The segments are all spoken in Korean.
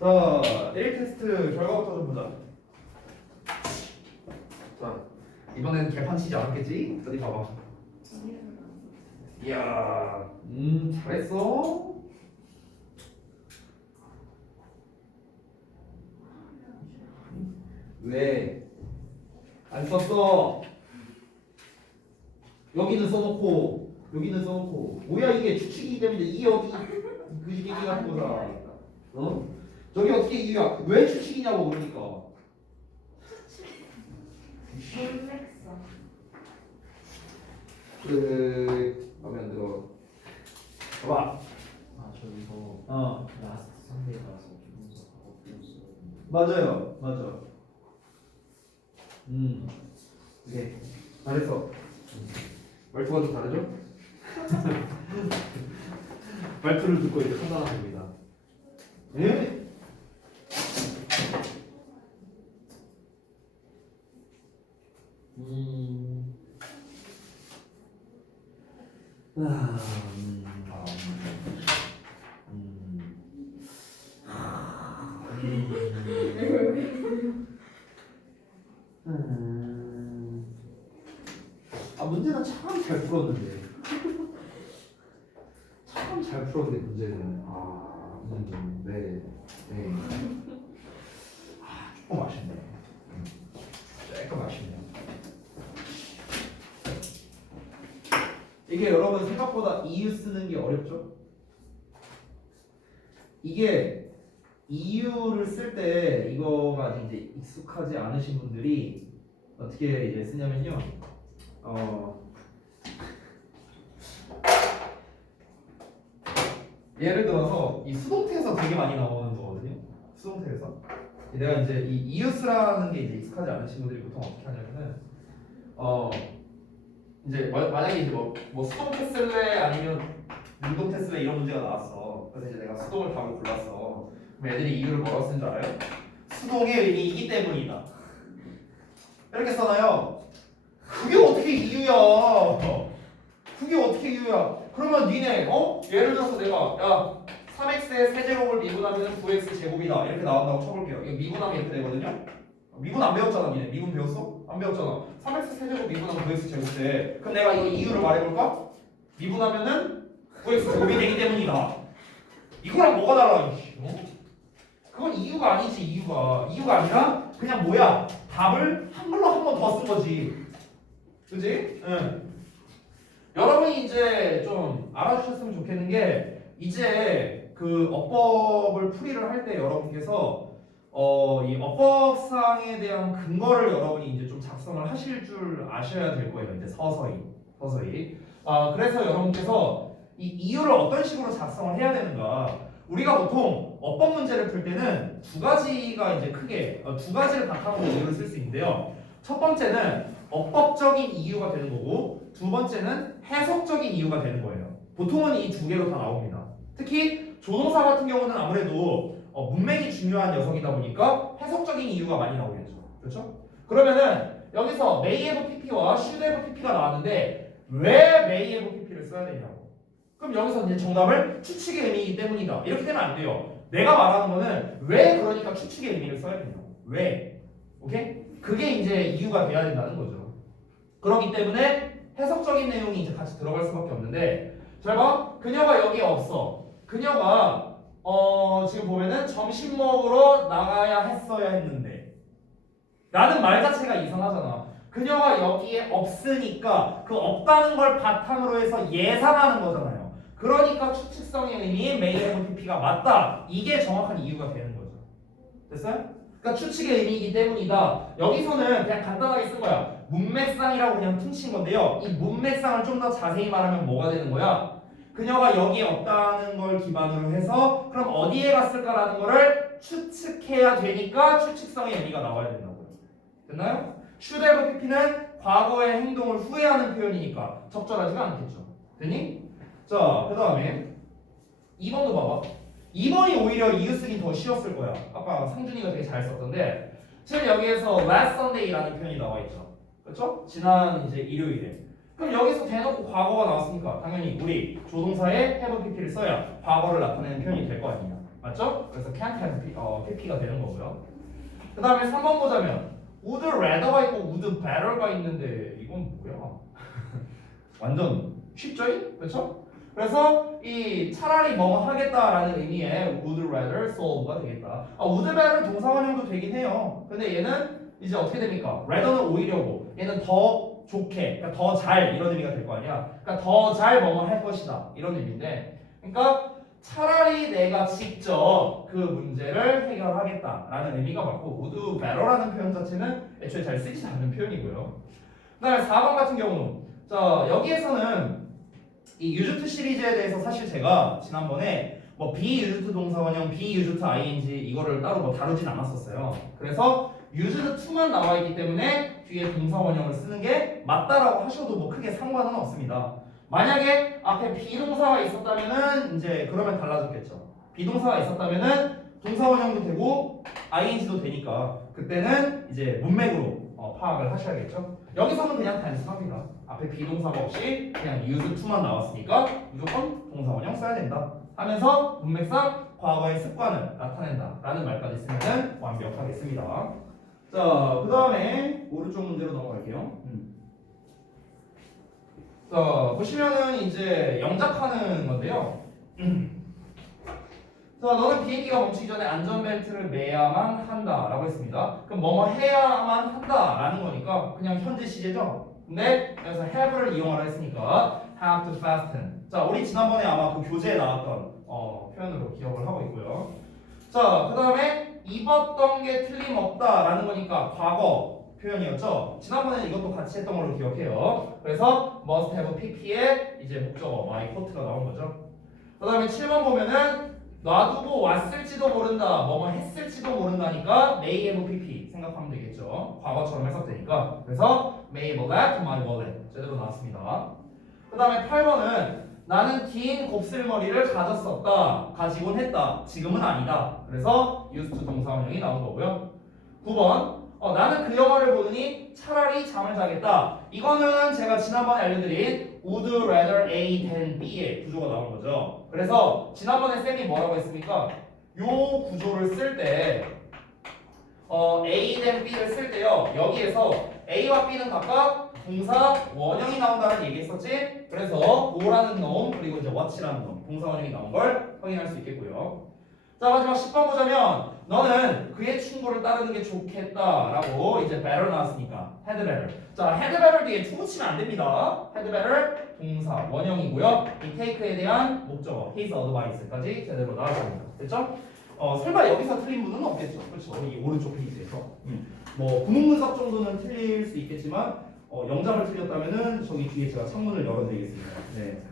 자, 1 테스트 결과부터 좀 보자. 자, 이번엔 개판 치지 않았겠지? 어디 봐봐. 이야, 잘했어. 왜? 안 썼어? 여기는 써놓고 여기는 써놓고 뭐야 이게 추측이기 때문에 이게 어디 그 얘기 같은 거다. 어? 저기 어떻게 이유야? 왜 추측이냐고 그러니까. 마음에 안 들어. 봐봐. 아 저기서 어. 라스트 선배라서 기본적으로 배웠어요. 맞아요. 맞아. 네. 잘했어. 말투가 좀 다르죠? 말투를 듣고 이제 판단하면 됩니다. 예? 아, 문제는 참 잘 풀었는데. 참 잘 풀었는데 문제는. 네, 네. 조금 아쉽네. 조금 아쉽네요. 이게 여러분 생각보다 이유 쓰는 게 어렵죠? 이게 이유를 쓸 때 이거가 이제 익숙하지 않으신 분들이 어떻게 이제 쓰냐면요. 예를 들어서 이 수동태에서 되게 많이 나오는 거거든요. 수동태에서 내가 이제 이 이유스라는 게 이제 익숙하지 않은 친구들이 보통 어떻게 하냐면은 이제 만약에 이제 뭐 수동태 쓸래 아니면 능동태 쓸래 이런 문제가 나왔어. 그래서 이제 내가 수동을 답을 골랐어. 그럼 애들이 이유를 뭐라고 쓴 줄 알아요? 수동의 의미이기 때문이다. 이렇게 써놔요. 그게 어떻게 이유야? 그게 어떻게 이유야? 그러면 니네 예를 들어서 내가 야 3x의 세제곱을 미분하면 9x 제곱이다 이렇게 나온다고 쳐볼게요. 이거 미분하면 이렇게 되거든요. 미분 안 배웠잖아 니네. 미분 배웠어? 안 배웠잖아. 3x 세제곱 미분하면 9x 제곱 돼. 그럼 내가 이거 이유를 말해볼까? 미분하면은 9x 제곱이 되기 때문이다. 이거랑 뭐가 달라? 그건 이유가 아니지. 이유가 아니라 그냥 뭐야? 답을 한글로 한 번 더 쓴 거지. 그지? 응. 여러분이 이제 좀 알아주셨으면 좋겠는 게 이제 그 어법을 풀이를 할 때 여러분께서 이 어법상에 대한 근거를 여러분이 이제 좀 작성을 하실 줄 아셔야 될 거예요. 이제 서서히. 그래서 여러분께서 이 이유를 어떤 식으로 작성을 해야 되는가? 우리가 보통 어법 문제를 풀 때는 두 가지가 이제 크게 두 가지를 바탕으로 이유를 쓸 수 있는데요. 첫 번째는 어법적인 이유가 되는 거고 두 번째는 해석적인 이유가 되는 거예요. 보통은 이 두 개로 다 나옵니다. 특히 조동사 같은 경우는 아무래도 문맥이 중요한 녀석이다 보니까 해석적인 이유가 많이 나오겠죠. 그렇죠? 그러면은 여기서 may have pp와 should have pp가 나왔는데 왜 may have pp를 써야 되냐고. 그럼 여기서 이제 정답을 추측의 의미이기 때문이다. 이렇게 되면 안 돼요. 내가 말하는 거는 왜 그러니까 추측의 의미를 써야 되냐고. 왜? 오케이? 그게 이제 이유가 돼야 된다는 거죠. 그렇기 때문에 해석적인 내용이 이제 같이 들어갈 수밖에 없는데 잘 봐. 그녀가 여기에 없어. 그녀가 지금 보면은 점심 먹으러 나가야 했어야 했는데 라는 말 자체가 이상하잖아. 그녀가 여기에 없으니까 그 없다는 걸 바탕으로 해서 예상하는 거잖아요. 그러니까 추측성의 의미 may have pp가 맞다. 이게 정확한 이유가 되는 거죠. 됐어요? 그러니까 추측의 의미이기 때문이다. 여기서는 그냥 간단하게 쓴 거야. 문맥상이라고 그냥 퉁친 건데요. 이 문맥상을 좀 더 자세히 말하면 뭐가 되는 거야? 그녀가 여기에 없다는 걸 기반으로 해서 그럼 어디에 갔을까라는 거를 추측해야 되니까 추측성의 의미가 나와야 된다고요. 됐나요? should have pp는 과거의 행동을 후회하는 표현이니까 적절하지가 않겠죠. 됐니? 자, 그 다음에 2번도 봐봐. 2번이 오히려 이유 쓰기 더 쉬웠을 거야. 아까 상준이가 되게 잘 썼던데 지금 여기에서 last Sunday라는 표현이 나와 있죠. 그렇죠? 지난 이제 일요일에. 그럼 여기서 대놓고 과거가 나왔으니까 당연히 우리 조동사에 have pp를 써야 과거를 나타내는 표현이 될 거 아니냐. 맞죠? 그래서 can't have pp가 되는 거고요. 그 다음에 3번 보자면 would rather가 있고 would better가 있는데 이건 뭐야? 완전 쉽죠? 그렇죠? 그래서 이 차라리 뭐 하겠다라는 의미의 would rather solve가 되겠다. would better 동사원형도 되긴 해요. 근데 얘는 이제 어떻게 됩니까? rather는 오히려고 얘는 더 좋게, 그러니까 더 잘 이런 의미가 될 거 아니야. 그러니까 더 잘 뭐뭐 할 것이다 이런 의미인데, 그러니까 차라리 내가 직접 그 문제를 해결하겠다라는 의미가 맞고 would better라는 표현 자체는 애초에 잘 쓰지 않는 표현이고요. 그다음에 4번 같은 경우, 자 여기에서는 이 used 시리즈에 대해서 사실 제가 지난번에 뭐 be used 동사원형, be used ing 이거를 따로 뭐 다루진 않았었어요. 그래서 used to만 나와 있기 때문에 뒤에 동사원형을 쓰는 게 맞다라고 하셔도 뭐 크게 상관은 없습니다. 만약에 앞에 비동사가 있었다면은 이제 그러면 달라졌겠죠. 비동사가 있었다면은 동사원형도 되고 ing도 되니까 그때는 이제 문맥으로 파악을 하셔야겠죠. 여기서는 그냥 단순합니다. 앞에 비동사가 없이 그냥 use to만 나왔으니까 무조건 동사원형 써야 된다 하면서 문맥상 과거의 습관을 나타낸다 라는 말까지 쓰면 완벽하겠습니다. 자, 그 다음에 오른쪽 문제로 넘어갈게요. 자, 보시면은 이제 영작하는 건데요. 자, 너는 비행기가 멈추기 전에 안전벨트를 매야만 한다라고 했습니다. 그럼 뭐뭐 해야만 한다라는 거니까 그냥 현재 시제죠. 근데 여기서 have를 이용하라 했으니까 have to fasten. 자, 우리 지난번에 아마 그 교재에 나왔던 표현으로 기억을 하고 있고요. 자, 그 다음에 입었던 게 틀림없다라는 거니까 과거 표현이었죠. 지난번에 이것도 같이 했던 걸로 기억해요. 그래서 must have pp에 이제 목적어 my coat가 나온 거죠. 그 다음에 7번 보면은 놔두고 왔을지도 모른다, 뭐뭐 했을지도 모른다니까 may have pp 생각하면 되겠죠. 과거처럼 해석되니까. 그래서 may have left my wallet 제대로 나왔습니다. 그 다음에 8번은 나는 긴 곱슬머리를 가졌었다, 가지곤 했다, 지금은 아니다. 그래서 used to 동사원형이 나온 거고요. 9번 나는 그 영화를 보느니 차라리 잠을 자겠다. 이거는 제가 지난번에 알려드린 would rather A than B의 구조가 나온 거죠. 그래서 지난번에 쌤이 뭐라고 했습니까? 요 구조를 쓸 때 A than B를 쓸 때요, 여기에서 A와 B는 각각 동사 원형이 나온다는 얘기했었지. 그래서 go라는 놈 그리고 이제 watch라는 놈 동사 원형이 나온 걸 확인할 수 있겠고요. 자, 마지막 10번 보자면 너는 그의 충고를 따르는 게 좋겠다라고 이제 better 나왔으니까 had better. 자, had better 뒤에 to 붙이면 안 됩니다. had better 동사 원형이고요. 이 take에 대한 목적어 his advice까지 제대로 나왔습니다. 됐죠? 설마 여기서 틀린 분은 없겠죠. 그렇죠? 이 오른쪽 페이지에서 뭐 구문문석 정도는 틀릴 수 있겠지만 영작을 틀렸다면은 저기 뒤에 제가 창문을 열어드리겠습니다. 네.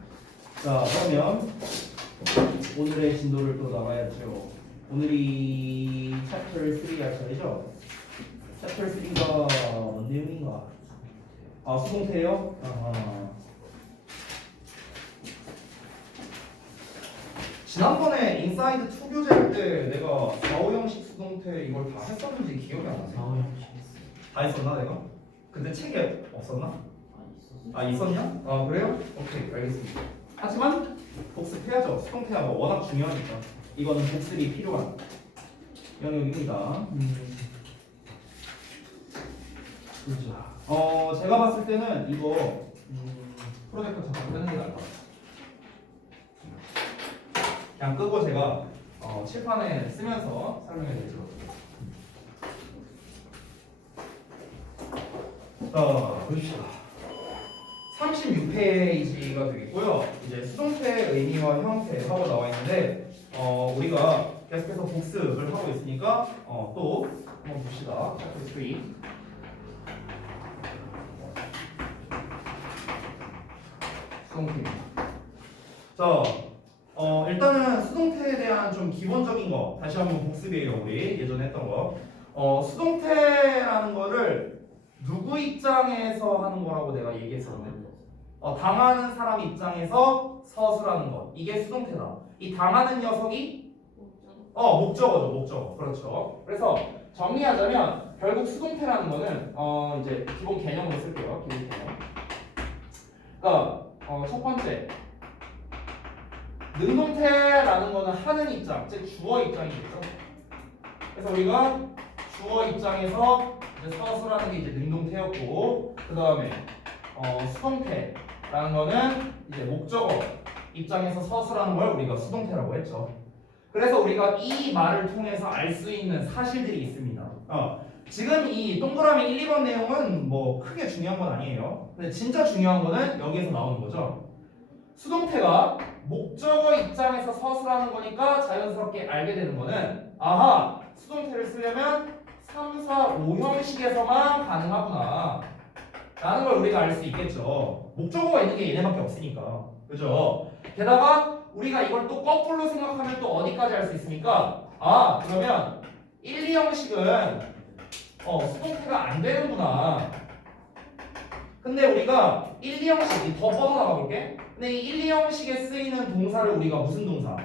자, 그러면 오늘의 진도를 또 나가야죠. 오늘이 챕터 3 할 차례죠? 챕터 3가 뭔 내용인가? 아, 수동태요? 지난번에 인사이드 2 교재 할 때 내가 4호형식 수동태 이걸 다 했었는지 기억이 안 나네. 4호형식 했어요. 다 했었나 내가? 근데 책에 없었나? 있었어요. 아, 있었냐? 아, 그래요? 오케이, 알겠습니다. 하지만 복습해야죠. 수동태가 뭐 워낙 중요하니까. 이거는 복습이 필요한 영역입니다. 그죠. 제가 봤을 때는 이거 프로젝터 잠깐 끄는 게 나을 것 같아요. 그냥 끄고 제가 칠판에 쓰면서 설명해 드리도록 하겠습니다. 보십시다. 36페이지가 되겠고요. 이제 수동태의 의미와 형태 하고 나와 있는데 우리가 계속해서 복습을 하고 있으니까 또 한번 봅시다. 챕터 3. 수동태입니다. 자, 일단은 수동태에 대한 좀 기본적인 거 다시 한번 복습이에요. 우리 예전에 했던 거. 수동태라는 거를 누구 입장에서 하는 거라고 내가 얘기했었는데 당하는 사람 입장에서 서술하는 것, 이게 수동태다. 이 당하는 녀석이 목적어죠. 목적어. 그렇죠. 그래서 정리하자면 결국 수동태라는 거는 이제 기본 개념으로 쓸게요. 기본 개념. 그러니까 첫 번째 능동태라는 거는 하는 입장, 즉 주어 입장이겠죠. 그래서 우리가 주어 입장에서 이제 서술하는 게 이제 능동태였고, 그 다음에 수동태라는 거는 이제 목적어 입장에서 서술하는 걸 우리가 수동태라고 했죠. 그래서 우리가 이 말을 통해서 알 수 있는 사실들이 있습니다. 지금 이 동그라미 1, 2번 내용은 뭐 크게 중요한 건 아니에요. 근데 진짜 중요한 거는 여기에서 나오는 거죠. 수동태가 목적어 입장에서 서술하는 거니까 자연스럽게 알게 되는 거는, 아하, 수동태를 쓰려면 3, 4, 5형식에서만 가능하구나 라는 걸 우리가 알 수 있겠죠. 목적어가 있는 게 얘네밖에 없으니까. 그죠? 게다가 우리가 이걸 또 거꾸로 생각하면 또 어디까지 알 수 있습니까? 아, 그러면 1, 2형식은 수동태가 안 되는구나. 근데 우리가 1, 2형식 더 뻗어나가 볼게. 근데 이 1, 2형식에 쓰이는 동사를 우리가 무슨 동사?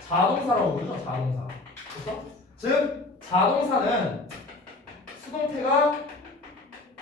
자동사라고 부르죠. 자동사. 그렇죠? 즉 자동사는 수동태가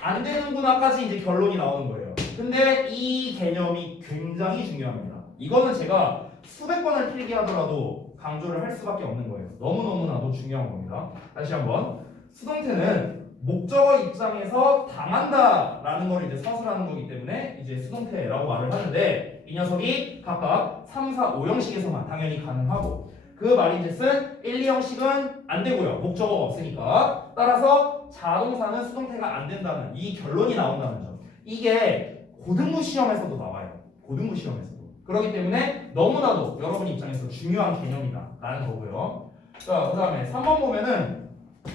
안 되는구나까지 이제 결론이 나오는 거예요. 근데 이 개념이 굉장히 중요합니다. 이거는 제가 수백 번을 필기하더라도 강조를 할 수밖에 없는 거예요. 너무너무나도 중요한 겁니다. 다시 한번. 수동태는 목적어 입장에서 당한다라는 걸 이제 서술하는 거기 때문에 이제 수동태라고 말을 하는데, 이 녀석이 각각 3, 4, 5형식에서만 당연히 가능하고, 그 말인 즉슨 1, 2형식은 안 되고요. 목적어가 없으니까. 따라서 자동사는 수동태가 안 된다는 이 결론이 나온다는 점. 이게 고등부 시험에서도 나와요. 고등부 시험에서도. 그렇기 때문에 너무나도 여러분 입장에서 중요한 개념이다라는 거고요. 자, 그 다음에 3번 보면은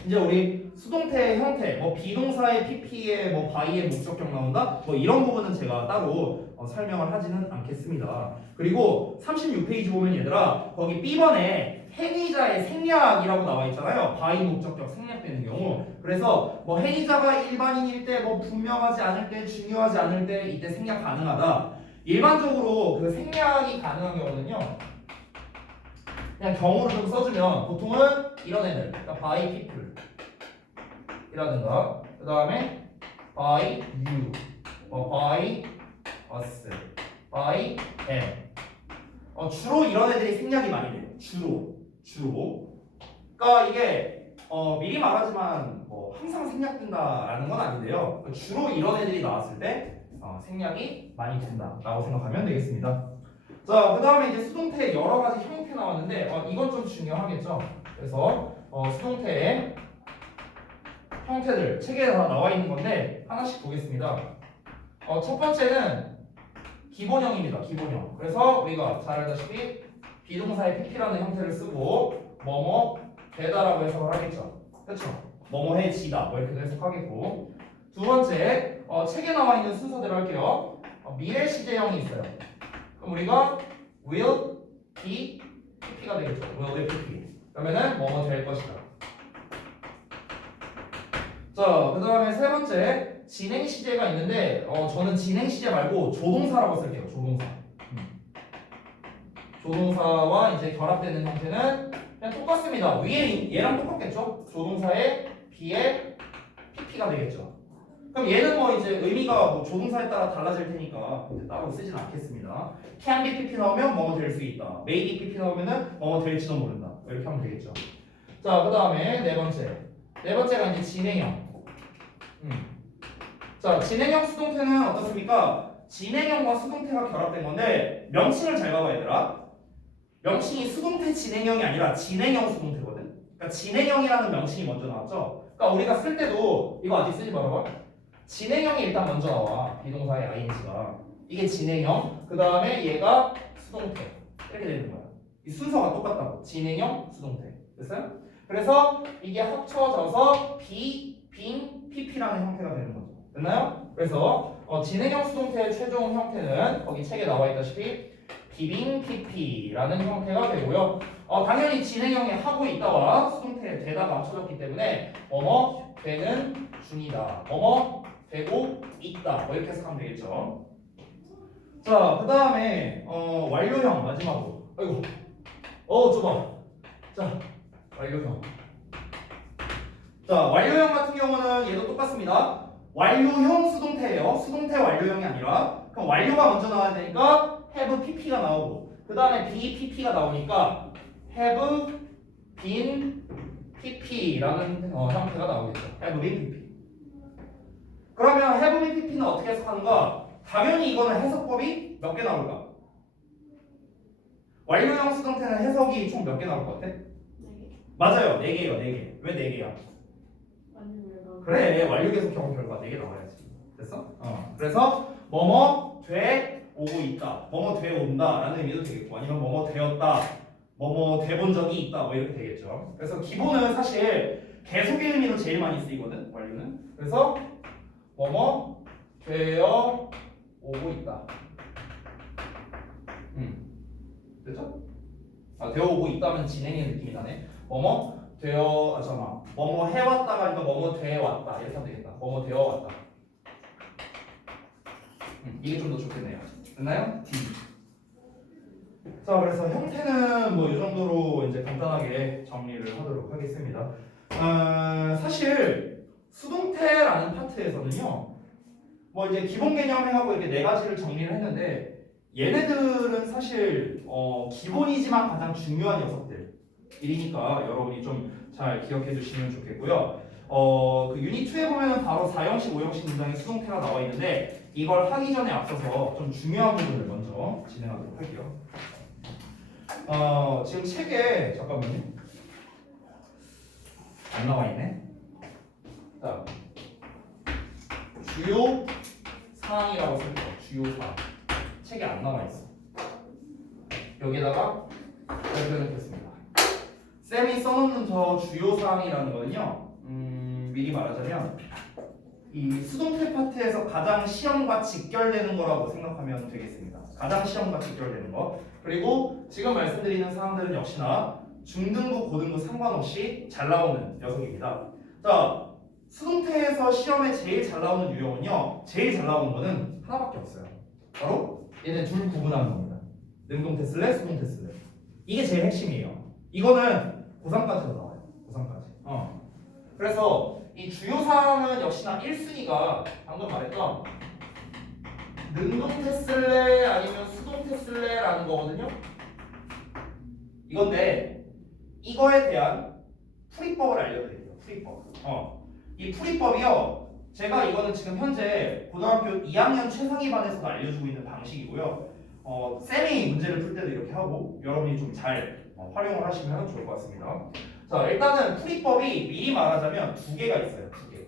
이제 우리 수동태의 형태, 뭐 비동사의 pp의 뭐 by의 목적격 나온다, 뭐 이런 부분은 제가 따로 설명을 하지는 않겠습니다. 그리고 36페이지 보면 얘들아, 거기 B번에 행위자의 생략이라고 나와 있잖아요. by 목적격 생략되는 경우. 그래서 뭐 행위자가 일반인일 때, 뭐 분명하지 않을 때, 중요하지 않을 때 이때 생략 가능하다. 일반적으로 그 생략이 가능한 경우는요, 그냥 경우를 좀 써주면 보통은 이런 애들, 그러니까 by people 이라든가, 그 다음에 by you, by us, by them. 주로 이런 애들이 생략이 많이 돼요. 주로. 그러니까 이게 미리 말하지만 뭐 항상 생략된다라는 건 아닌데요. 주로 이런 애들이 나왔을 때 생략이 많이 된다라고 생각하면 되겠습니다. 자, 그 다음에 이제 수동태의 여러 가지 형태 나왔는데, 이건 좀 중요하겠죠. 그래서 수동태의 형태들 책에 다 나와 있는 건데 하나씩 보겠습니다. 첫 번째는 기본형입니다. 기본형. 그래서 우리가 잘 알다시피 비동사의 pp라는 형태를 쓰고 뭐뭐 되다라고 해석을 하겠죠. 그렇죠? 뭐뭐 해지다 뭐 이렇게 해석하겠고, 두 번째 책에 나와 있는 순서대로 할게요. 미래 시제형이 있어요. 그럼 우리가 will be pp가 되겠죠. will be pp. 그러면은 뭐뭐 될 것이다. 자, 그 다음에 세 번째 진행 시제가 있는데, 저는 진행 시제 말고 조동사라고 쓸게요. 조동사. 조동사와 이제 결합되는 형태는 그냥 똑같습니다. 위에 얘랑 똑같겠죠? 조동사의 be에 pp가 되겠죠. 그럼 얘는 뭐 이제 의미가 뭐 조동사에 따라 달라질 테니까 이제 따로 쓰진 않겠습니다. can be pp 나오면 뭐뭐 될 수 있다. may be pp 나오면은 뭐뭐 될지도 모른다. 이렇게 하면 되겠죠. 자, 그 다음에 네 번째가 이제 진행형. 자, 진행형 수동태는 어떻습니까? 진행형과 수동태가 결합된 건데, 명칭을 잘 봐봐 얘들아. 명칭이 수동태 진행형이 아니라 진행형 수동태거든. 그러니까 진행형이라는 명칭이 먼저 나왔죠. 그러니까 우리가 쓸 때도 이거 아직 쓰지 말아봐. 진행형이 일단 먼저 나와. 비동사의 ing가. 이게 진행형. 그 다음에 얘가 수동태. 이렇게 되는 거야. 이 순서가 똑같다고. 진행형, 수동태. 됐어요? 그래서 이게 합쳐져서 빙, pp라는 형태가 되는 거죠. 됐나요? 그래서 진행형 수동태의 최종 형태는 거기 책에 나와 있다시피 비빙 pp라는 형태가 되고요. 당연히 진행형에 하고 있다와 수동태 되다가 합쳐졌기 때문에 뭐뭐 되는 중이다, 뭐뭐 되고 있다, 뭐 이렇게 해석하면 되겠죠. 자, 그 다음에 완료형 마지막으로. 아이고, 좁아. 자, 완료형. 자, 완료형 같은 경우는 얘도 똑같습니다. 완료형 수동태예요. 수동태 완료형이 아니라. 그럼 완료가 먼저 나와야 되니까 have pp가 나오고 그 다음에 be pp가 나오니까 have been pp라는 형태가 나오겠죠. have been pp. 그러면 have been pp는 어떻게 해석하는가? 당연히 이거는 해석법이 몇 개 나올까? 완료형 수동태는 해석이 총 몇 개 나올 것 같아? 4개. 맞아요. 4개예요. 4개. 왜 4개야? 완전 그래. 완료 계속 경험 결과 4개 나와야지. 됐어? 그래서 뭐뭐 돼 오고 있다. 뭐뭐 돼 온다 라는 의미도 되겠고 아니면 뭐뭐 되었다. 뭐뭐 돼본 적이 있다. 뭐 이렇게 되겠죠. 그래서 기본은 사실 계속의 의미로 제일 많이 쓰이거든. 완료는. 그래서 뭐뭐 되어 오고 있다. 됐죠? 되어 오고 있다면 진행의 느낌이 나네. 잠깐만. 뭐뭐 해왔다가 아니면 뭐뭐 되어 왔다. 이렇게 하면 되겠다. 뭐뭐 되어 왔다. 이게 좀 더 좋겠네요. 됐나요? D. 자, 그래서 형태는 뭐 이 정도로 이제 간단하게 정리를 하도록 하겠습니다. 사실 수동태라는 파트에서는요, 뭐 이제 기본 개념하고 이렇게 4가지를 정리를 했는데 얘네들은 사실 기본이지만 가장 중요한 녀석들이니까 여러분이 좀 잘 기억해 두시면 좋겠고요. 그 유닛 2에 보면은 바로 4형식, 5형식 문장의 수동태가 나와 있는데 이걸 하기 전에 앞서서 좀 중요한 부분을 먼저 진행하도록 할게요. 지금 책에 잠깐만요. 안 나와 있네. 자, 주요 사항이라고 쓸게요. 주요 사항. 책에 안 나와 있어. 여기다가 발표했습니다. 쌤이 써놓는 저 주요 사항이라는 거는요. 미리 말하자면 이 수동태 파트에서 가장 시험과 직결되는 거라고 생각하면 되겠습니다. 가장 시험과 직결되는 거. 그리고 지금 말씀드리는 사항들은 역시나 중등부, 고등부 상관없이 잘 나오는 녀석입니다. 자, 수동태에서 시험에 제일 잘 나오는 유형은요. 제일 잘 나오는 거는 하나밖에 없어요. 바로 얘네 둘 구분하는 겁니다. 능동태 쓸래, 수동태 쓸래. 이게 제일 핵심이에요. 이거는 고3까지도 나와요. 고3까지. 그래서 이 주요 사항은 역시나 1순위가 방금 말했던 능동태 쓸래 아니면 수동태 쓸래라는 거거든요. 이건데 이거에 대한 풀이법을 알려드릴게요. 풀이법. 이 풀이법이요. 제가 이거는 지금 현재 고등학교 2학년 최상위 반에서도 알려주고 있는 방식이고요. 쌤이 문제를 풀 때도 이렇게 하고 여러분이 좀 잘 활용을 하시면 좋을 것 같습니다. 자, 일단은 풀이법이 미리 말하자면 2개가 있어요. 2개.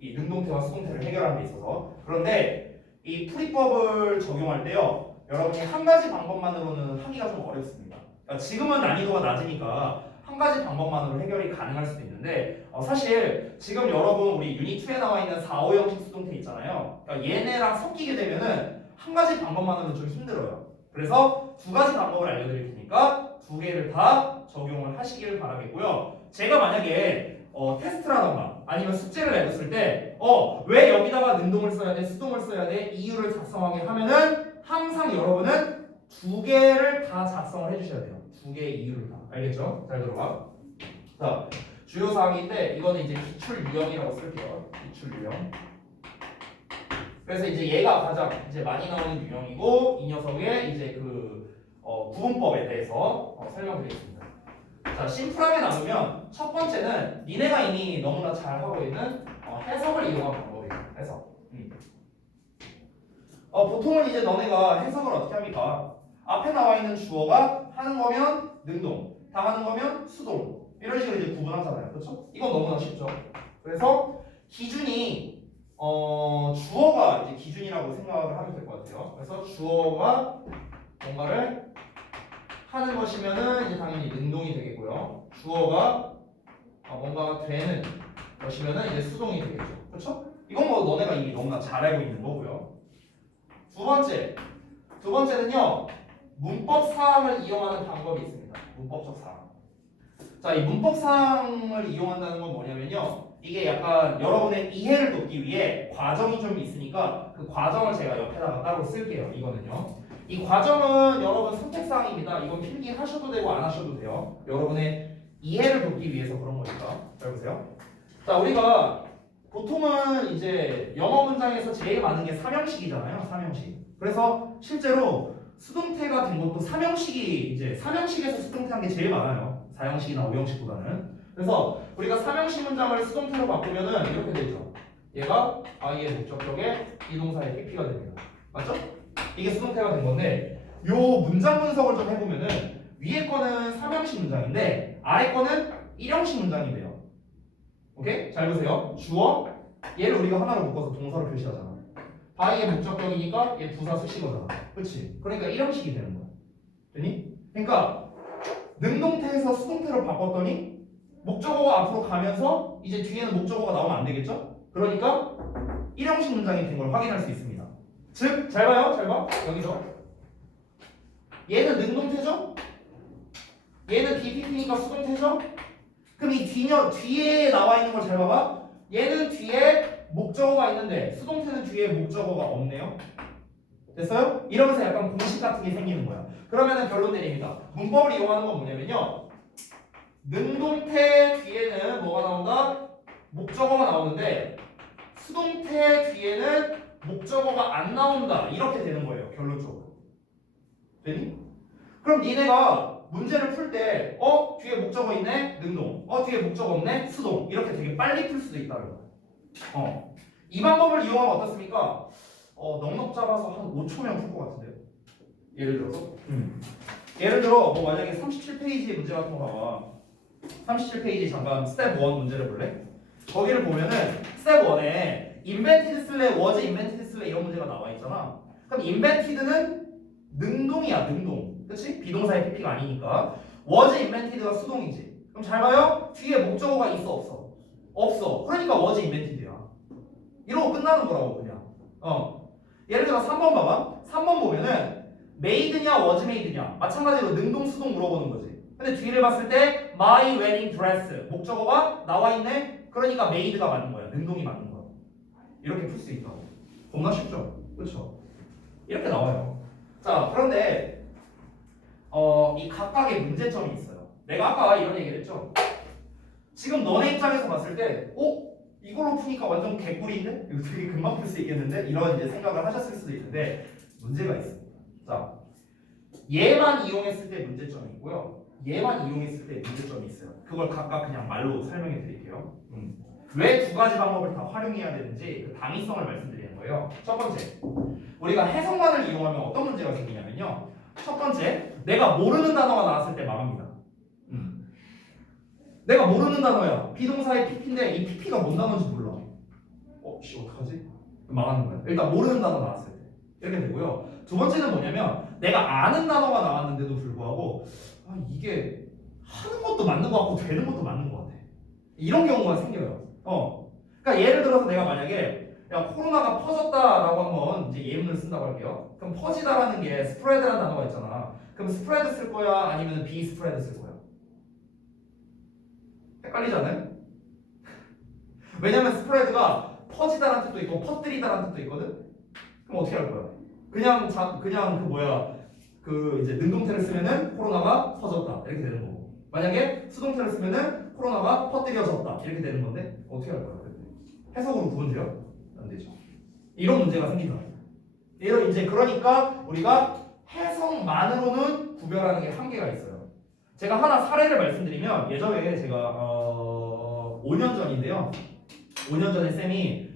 이 능동태와 수동태를 해결하는 데 있어서. 그런데 이 풀이법을 적용할 때요. 여러분이 한 가지 방법만으로는 하기가 좀 어렵습니다. 그러니까 지금은 난이도가 낮으니까 한 가지 방법만으로 해결이 가능할 수도 있는데 사실 지금 여러분 우리 유닛 2에 나와 있는 4, 5형식 수동태 있잖아요. 그러니까 얘네랑 섞이게 되면은 한 가지 방법만으로는 좀 힘들어요. 그래서 2가지 방법을 알려드릴 테니까 2개를 다 적용을 하시길 바라겠고요. 제가 만약에 테스트라던가 아니면 숙제를 내줬을 때 왜 여기다가 능동을 써야 돼, 수동을 써야 돼 이유를 작성하게 하면은 항상 여러분은 2개를 다 작성을 해주셔야 돼요. 2개의 이유를 다. 알겠죠? 잘 들어봐. 자, 주요 사항인데 이거는 이제 기출 유형이라고 쓸게요. 기출 유형. 그래서 이제 얘가 가장 이제 많이 나오는 유형이고 이 녀석의 이제 그 구분법에 대해서 설명드리겠습니다. 자, 심플하게 나누면 첫 번째는 니네가 이미 너무나 잘 하고 있는 해석을 이용한 방법이에요. 해석. 보통은 이제 너네가 해석을 어떻게 합니까? 앞에 나와 있는 주어가 하는 거면 능동, 당하는 거면 수동 이런 식으로 이제 구분하잖아요. 그렇죠? 이건 너무나 쉽죠. 그래서 기준이 주어가 이제 기준이라고 생각을 하면 될 것 같아요. 그래서 주어가 뭔가를 하는 것이면은 이제 당연히 능동이 되겠고요. 주어가 뭔가가 되는 것이면은 이제 수동이 되겠죠. 그렇죠? 이건 뭐 너네가 이미 너무나 잘 알고 있는 거고요. 두 번째는요. 문법 사항을 이용하는 방법이 있습니다. 문법적 사항. 자, 이 문법 사항을 이용한다는 건 뭐냐면요. 이게 약간 여러분의 이해를 돕기 위해 과정이 좀 있으니까 그 과정을 제가 옆에다가 따로 쓸게요. 이거는요. 이 과정은 여러분 선택사항입니다. 이건 필기하셔도 되고 안 하셔도 돼요. 여러분의 이해를 돕기 위해서 그런 거니까. 잘 보세요. 자, 우리가 보통은 이제 영어 문장에서 제일 많은 게 삼형식이잖아요. 삼형식. 그래서 실제로 수동태가 된 것도 삼형식이 이제 삼형식에서 수동태 한 게 제일 많아요. 사형식이나 오형식보다는. 그래서 우리가 삼형식 문장을 수동태로 바꾸면은 이렇게 되죠. 얘가 I의 목적격에 비동사의 PP가 됩니다. 맞죠? 이게 수동태가 된 건데 요 문장 분석을 좀 해보면은 위에 거는 삼형식 문장인데 아래 거는 일형식 문장이 돼요. 오케이? 잘 보세요. 주어 얘를 우리가 하나로 묶어서 동사로 표시하잖아. 바이의 목적격이니까 얘 부사 수식어잖아. 그렇지? 그러니까 일형식이 되는 거야. 되니? 그러니까 능동태에서 수동태로 바꿨더니 목적어가 앞으로 가면서 이제 뒤에는 목적어가 나오면 안 되겠죠? 그러니까 일형식 문장이 된 걸 확인할 수 있습니다. 즉, 잘 봐요. 잘 봐. 여기서 얘는 능동태죠? 얘는 BPP니까 수동태죠? 그럼 이 뒤에 나와 있는 걸 잘 봐봐. 얘는 뒤에 목적어가 있는데 수동태는 뒤에 목적어가 없네요. 됐어요? 이러면서 약간 공식 같은 게 생기는 거야. 그러면은 결론 내립니다. 문법을 이용하는 건 뭐냐면요. 능동태 뒤에는 뭐가 나온다? 목적어가 나오는데 수동태 뒤에는 목적어가 안 나온다. 이렇게 되는 거예요. 결론적으로. 되니? 그럼 니네가 문제를 풀 때 뒤에 목적어 있네? 능동. 뒤에 목적어 없네? 수동. 이렇게 되게 빨리 풀 수도 있다는 거야. 이 방법을 이용하면 어떻습니까? 넉넉 잡아서 한 5초면 풀 것 같은데요. 예를 들어서 예를 들어 뭐 만약에 37페이지의 문제 같은 거 봐봐. 37페이지 잠깐 스텝 1 문제를 볼래? 거기를 보면은 스텝 1에 invented 슬래 was invented 슬래 이런 문제가 나와 있잖아. 그럼 invented는 능동이야. 능동. 그치? 비동사의 PP가 아니니까 was invented가 수동이지. 그럼 잘 봐요. 뒤에 목적어가 있어 없어? 없어. 그러니까 was invented야. 이러고 끝나는 거라고 그냥. 예를 들어 3번 봐봐. 3번 보면은 made냐 was made냐 마찬가지로 능동 수동 물어보는 거지. 근데 뒤를 봤을 때 my wedding dress 목적어가 나와 있네. 그러니까 made가 맞는 거야. 능동이 맞는 거야. 이렇게 풀 수 있다고. 겁나 쉽죠? 그렇죠? 이렇게 나와요. 자, 그런데 이 각각의 문제점이 있어요. 내가 아까 이런 얘기를 했죠. 지금 너네 입장에서 봤을 때 이걸로 푸니까 완전 개꿀인데? 이거 되게 금방 풀 수 있겠는데? 이런 이제 생각을 하셨을 수도 있는데 문제가 있습니다. 자, 얘만 이용했을 때 문제점이 있고요. 얘만 이용했을 때 문제점이 있어요. 그걸 각각 그냥 말로 설명해 드릴게요. 왜 두 가지 방법을 다 활용해야 되는지 그 당위성을 말씀드리는 거예요. 첫 번째, 우리가 해석만을 이용하면 어떤 문제가 생기냐면요. 첫 번째, 내가 모르는 단어가 나왔을 때 망합니다. 내가 모르는 단어야. 비동사의 PP인데 이 PP가 뭔 단어인지 몰라. 어떡하지? 망하는 거야. 일단 모르는 단어 나왔을 때 이렇게 되고요. 두 번째는 뭐냐면 내가 아는 단어가 나왔는데도 불구하고 이게 하는 것도 맞는 것 같고 되는 것도 맞는 것 같아. 이런 경우가 생겨요. 그러니까 예를 들어서 내가 만약에 코로나가 퍼졌다라고 한번 이제 예문을 쓴다고 할게요. 그럼 퍼지다라는 게 스프레드라는 단어가 있잖아. 그럼 스프레드 쓸 거야? 아니면 비 스프레드 쓸 거야? 헷갈리잖아요? 왜냐면 스프레드가 퍼지다라는 뜻도 있고 퍼뜨리다라는 뜻도 있거든? 그럼 어떻게 할 거야? 그냥 이제 능동태를 쓰면은 코로나가 퍼졌다 이렇게 되는 거고, 만약에 수동태를 쓰면은 코로나가 퍼뜨려졌다 이렇게 되는 건데 어떻게 할 거야? 해석으로 구분돼요? 안 되죠. 이런 문제가 생긴다. 이런 이제 그러니까 우리가 해석만으로는 구별하는 게 한계가 있어요. 제가 하나 사례를 말씀드리면 예전에 제가 5년 전인데요. 5년 전에 쌤이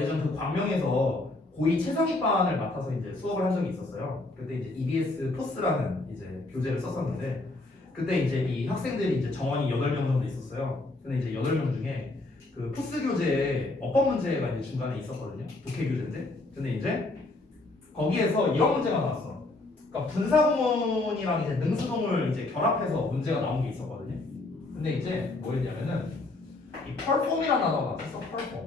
예전 그 광명에서 고2 최상위반을 맡아서 이제 수업을 한 적이 있었어요. 그때 이제 EBS 포스라는 이제 교재를 썼었는데 그때 이제 이 학생들이 이제 정원이 8명 정도 있었어요. 근데 이제 8명 중에 그 포스 교재에 어법 문제가 이제 중간에 있었거든요. 독해 교재인데. 근데 이제 거기에서 이런 문제가 나왔어. 그러니까 분사구문이랑 이제 능수동을 이제 결합해서 문제가 나온 게 있었거든요. 근데 이제 뭐였냐면은 이 perform이라는 단어가 나왔어. perform.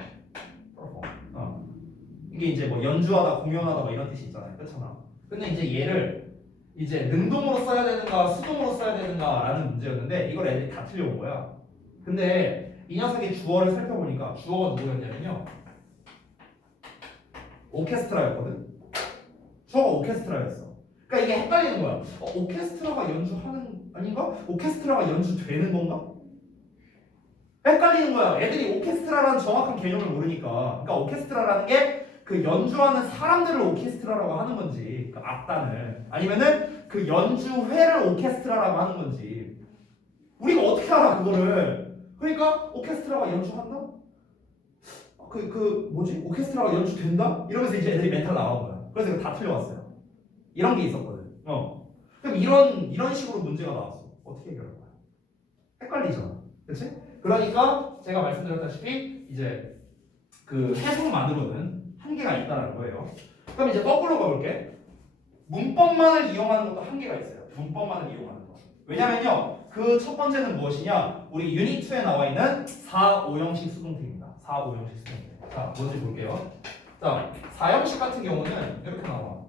이게 이제 뭐 연주하다, 공연하다 뭐 이런 뜻이 있잖아요. 그렇잖아. 근데 이제 얘를 이제 능동으로 써야 되는가 수동으로 써야 되는가라는 문제였는데 이걸 애들이 다 틀려온 거야. 근데 이 녀석의 주어를 살펴보니까 주어가 누구였냐면요. 오케스트라였거든. 주어가 오케스트라였어. 그러니까 이게 헷갈리는 거야. 오케스트라가 연주하는 아닌가? 오케스트라가 연주되는 건가? 헷갈리는 거야. 애들이 오케스트라라는 정확한 개념을 모르니까. 그러니까 오케스트라라는 게 그 연주하는 사람들을 오케스트라라고 하는 건지, 그 악단을, 아니면은 그 연주회를 오케스트라라고 하는 건지. 우리가 어떻게 알아 그거를? 그러니까 오케스트라가 연주한다? 뭐지? 오케스트라가 연주된다? 이러면서 이제 애들이 멘탈 나온 거야. 그래서 이거 다 틀려왔어요. 이런 게 있었거든. 그럼 이런 식으로 문제가 나왔어. 어떻게 해결할 거야? 헷갈리잖아. 그렇지? 그러니까 제가 말씀드렸다시피 이제 그 해석만으로는 한계가 있다는 거예요. 그럼 이제 거꾸로 가볼게. 문법만을 이용하는 것도 한계가 있어요. 문법만을 이용하는 거. 왜냐면요. 그 첫 번째는 무엇이냐? 우리 유닛 2에 나와 있는 4, 5형식 수동태입니다. 4, 5형식 수동태. 자, 뭔지 볼게요. 자, 4형식 같은 경우는 이렇게 나와.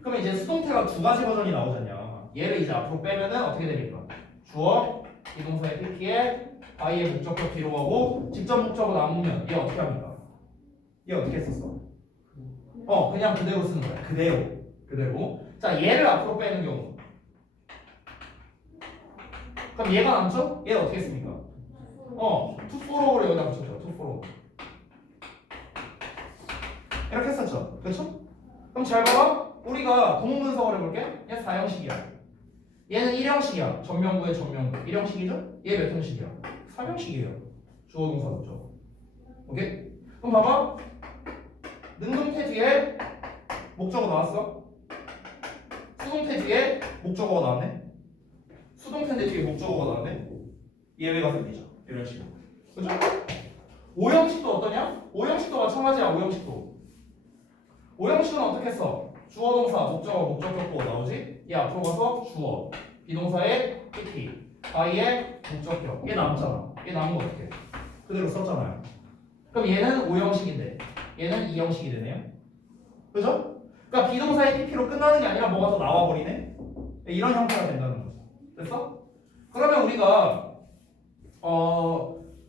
그러면 이제 수동태가 두 가지 버전이 나오잖냐. 얘를 이제 앞으로 빼면은 어떻게 됩니까? 주어, 비동사의 PP에 Y의 목적격 뒤로 가고 직접 목적어 남으면 얘 어떻게 합니까? 얘 어떻게 했었어? 그냥 그대로 쓰는 거야. 그대로. 자, 얘를 앞으로 빼는 경우. 그럼 얘가 남죠? 얘는 어떻게 했습니까? to follow를 여기다 붙였죠. to follow. 이렇게 했었죠. 그렇죠? 그럼 잘 봐봐. 우리가 구문분석을 해볼게. 얘 4형식이야. 얘는 1형식이야. 전명구의 전명구. 1형식이죠? 얘 몇 형식이야? 3형식이에요. 주어 동사 목적. 오케이? 그럼 봐봐. 능동태 뒤에 목적어 나왔어? 수동태 뒤에 목적어가 나왔네? 수동태인데 뒤에 목적어가 나왔네? 예외가 생기죠. 이런 식으로. 그죠? 5형식도 어떠냐? 5형식도 마찬가지야. 5형식은 어떻게 써? 주어 동사 목적어 목적격 나오지? 얘 앞으로 가서 주어 비동사의 PP Y의 목적격 얘 남잖아. 얘 남은 거 어떻게? 그대로 썼잖아요. 그럼 얘는 5형식인데 얘는 2형식이 되네요. 그죠? 그러니까 비동사의 PP로 끝나는 게 아니라 뭐가 더 나와버리네? 이런 형태가 된다는 거죠. 됐어? 그러면 우리가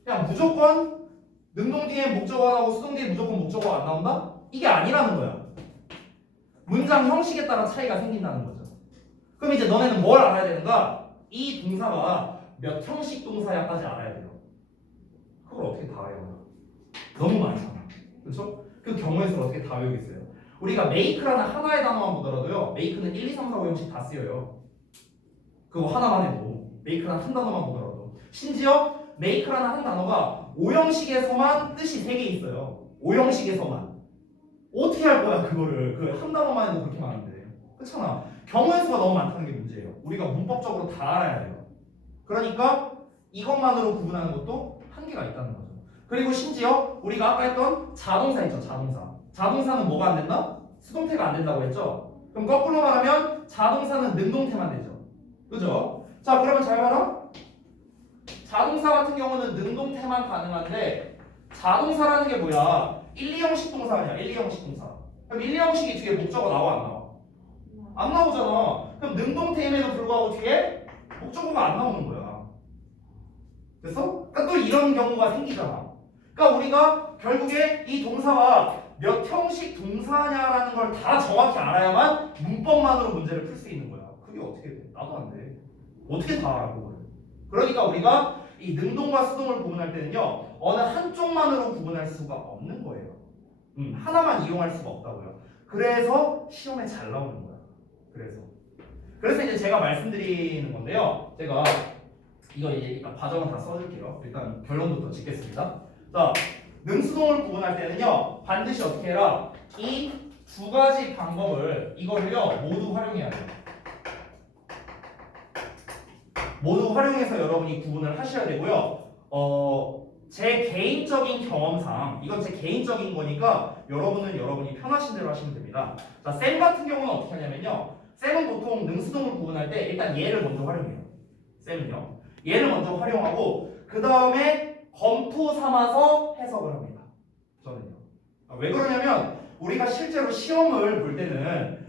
그냥 무조건 능동 뒤에 목적어 나오고 수동 뒤에 무조건 목적어가 안 나온다? 이게 아니라는 거야. 문장 형식에 따라 차이가 생긴다는 거죠. 그럼 이제 너네는 뭘 알아야 되는가? 이 동사가 몇 형식 동사야까지 알아야 돼요. 그걸 어떻게 다 외워요? 너무 많잖아. 그렇죠? 그 경우에서 어떻게 다 외우겠어요? 우리가 make라는 하나의 단어만 보더라도요. make는 1, 2, 3, 4, 5형식 다 쓰여요. 그거 하나만 해도 make라는 한 단어만 보더라도 심지어 make라는 한 단어가 5형식에서만 뜻이 3개 있어요. 5형식에서만 어떻게 할 거야 그거를 그 한 단어만 해도 그렇게 많은데 그렇잖아. 경우의 수가 너무 많다는 게 문제예요. 우리가 문법적으로 다 알아야 돼요. 그러니까 이것만으로 구분하는 것도 한계가 있다는 거죠. 그리고 심지어 우리가 아까 했던 자동사 있죠. 자동사는 뭐가 안 된다? 수동태가 안 된다고 했죠. 그럼 거꾸로 말하면 자동사는 능동태만 되죠. 그죠? 자 그러면 잘 봐라. 자동사 같은 경우는 능동태만 가능한데 자동사라는 게 뭐야? 1, 2형식 동사 아니야. 1, 2형식 동사. 그럼 1, 2형식이 뒤에 목적어 나와 안 나와? 안 나오잖아. 그럼 능동태임에도 불구하고 뒤에 목적어가 안 나오는 거야. 됐어? 그러니까 또 이런 경우가 생기잖아. 그러니까 우리가 결국에 이 동사가 몇 형식 동사냐라는 걸 다 정확히 알아야만 문법만으로 문제를 풀 수 있는 거야. 그게 어떻게 돼? 나도 안 돼. 어떻게 다 알아 그걸? 그러니까 우리가 이 능동과 수동을 구분할 때는요. 어느 한쪽만으로 구분할 수가 없는 거예요. 하나만 이용할 수가 없다고요. 그래서 시험에 잘 나오는 거야. 그래서 이제 제가 말씀드리는 건데요. 제가 이거 이제 일단 과정은 다 써줄게요. 일단 결론부터 짓겠습니다. 자, 능수동을 구분할 때는요. 반드시 어떻게 해라? 이 두 가지 방법을 이거를요 모두 활용해야 돼요. 모두 활용해서 여러분이 구분을 하셔야 되고요. 제 개인적인 경험상 이건 제 개인적인 거니까 여러분이 편하신 대로 하시면 됩니다. 자, 쌤 같은 경우는 어떻게 하냐면요. 쌤은 보통 능수동을 구분할 때 일단 얘를 먼저 활용해요. 쌤은요. 얘를 먼저 활용하고 그 다음에 검토 삼아서 해석을 합니다. 저는요. 왜 그러냐면 우리가 실제로 시험을 볼 때는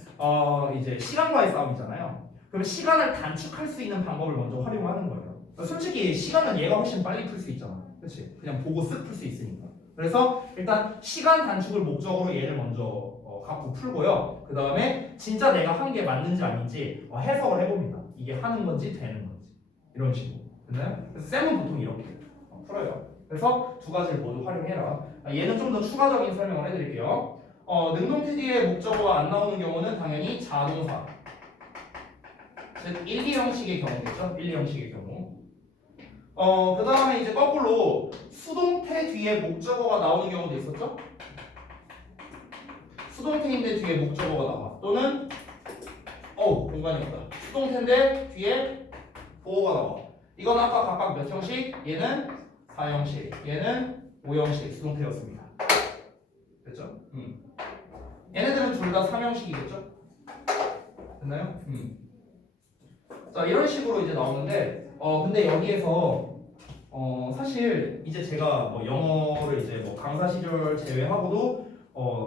이제 시간과의 싸움이잖아요. 그럼 시간을 단축할 수 있는 방법을 먼저 활용하는 거예요. 솔직히 시간은 얘가 훨씬 빨리 풀 수 있잖아. 그렇지? 그냥 보고 쓱 풀 수 있으니까. 그래서 일단 시간 단축을 목적으로 얘를 먼저 갖고 풀고요. 그 다음에 진짜 내가 한 게 맞는지 아닌지 해석을 해봅니다. 이게 하는 건지 되는 건지 이런 식으로. 됐나요? 그래서 쌤은 보통 이렇게 풀어요. 그래서 두 가지를 모두 활용해라. 얘는 좀 더 추가적인 설명을 해드릴게요. 능동태 뒤에 목적어가 안 나오는 경우는 당연히 자동사, 즉 1, 2 형식의 경우겠죠. 1, 2 형식의 경우. 그 다음에 이제 거꾸로 수동태 뒤에 목적어가 나오는 경우도 있었죠. 수동태인데 뒤에 목적어가 나와. 또는 공간이 없다. 수동태인데 뒤에 보어가 나와. 이건 아까 각각 몇 형식? 얘는 4형식, 얘는 5형식 수동태였습니다. 됐죠? 얘네들은 둘 다 3형식이겠죠? 됐나요? 자, 이런 식으로 이제 나오는데 근데 여기에서 사실 이제 제가 뭐 영어를 이제 뭐 강사 시절 제외하고도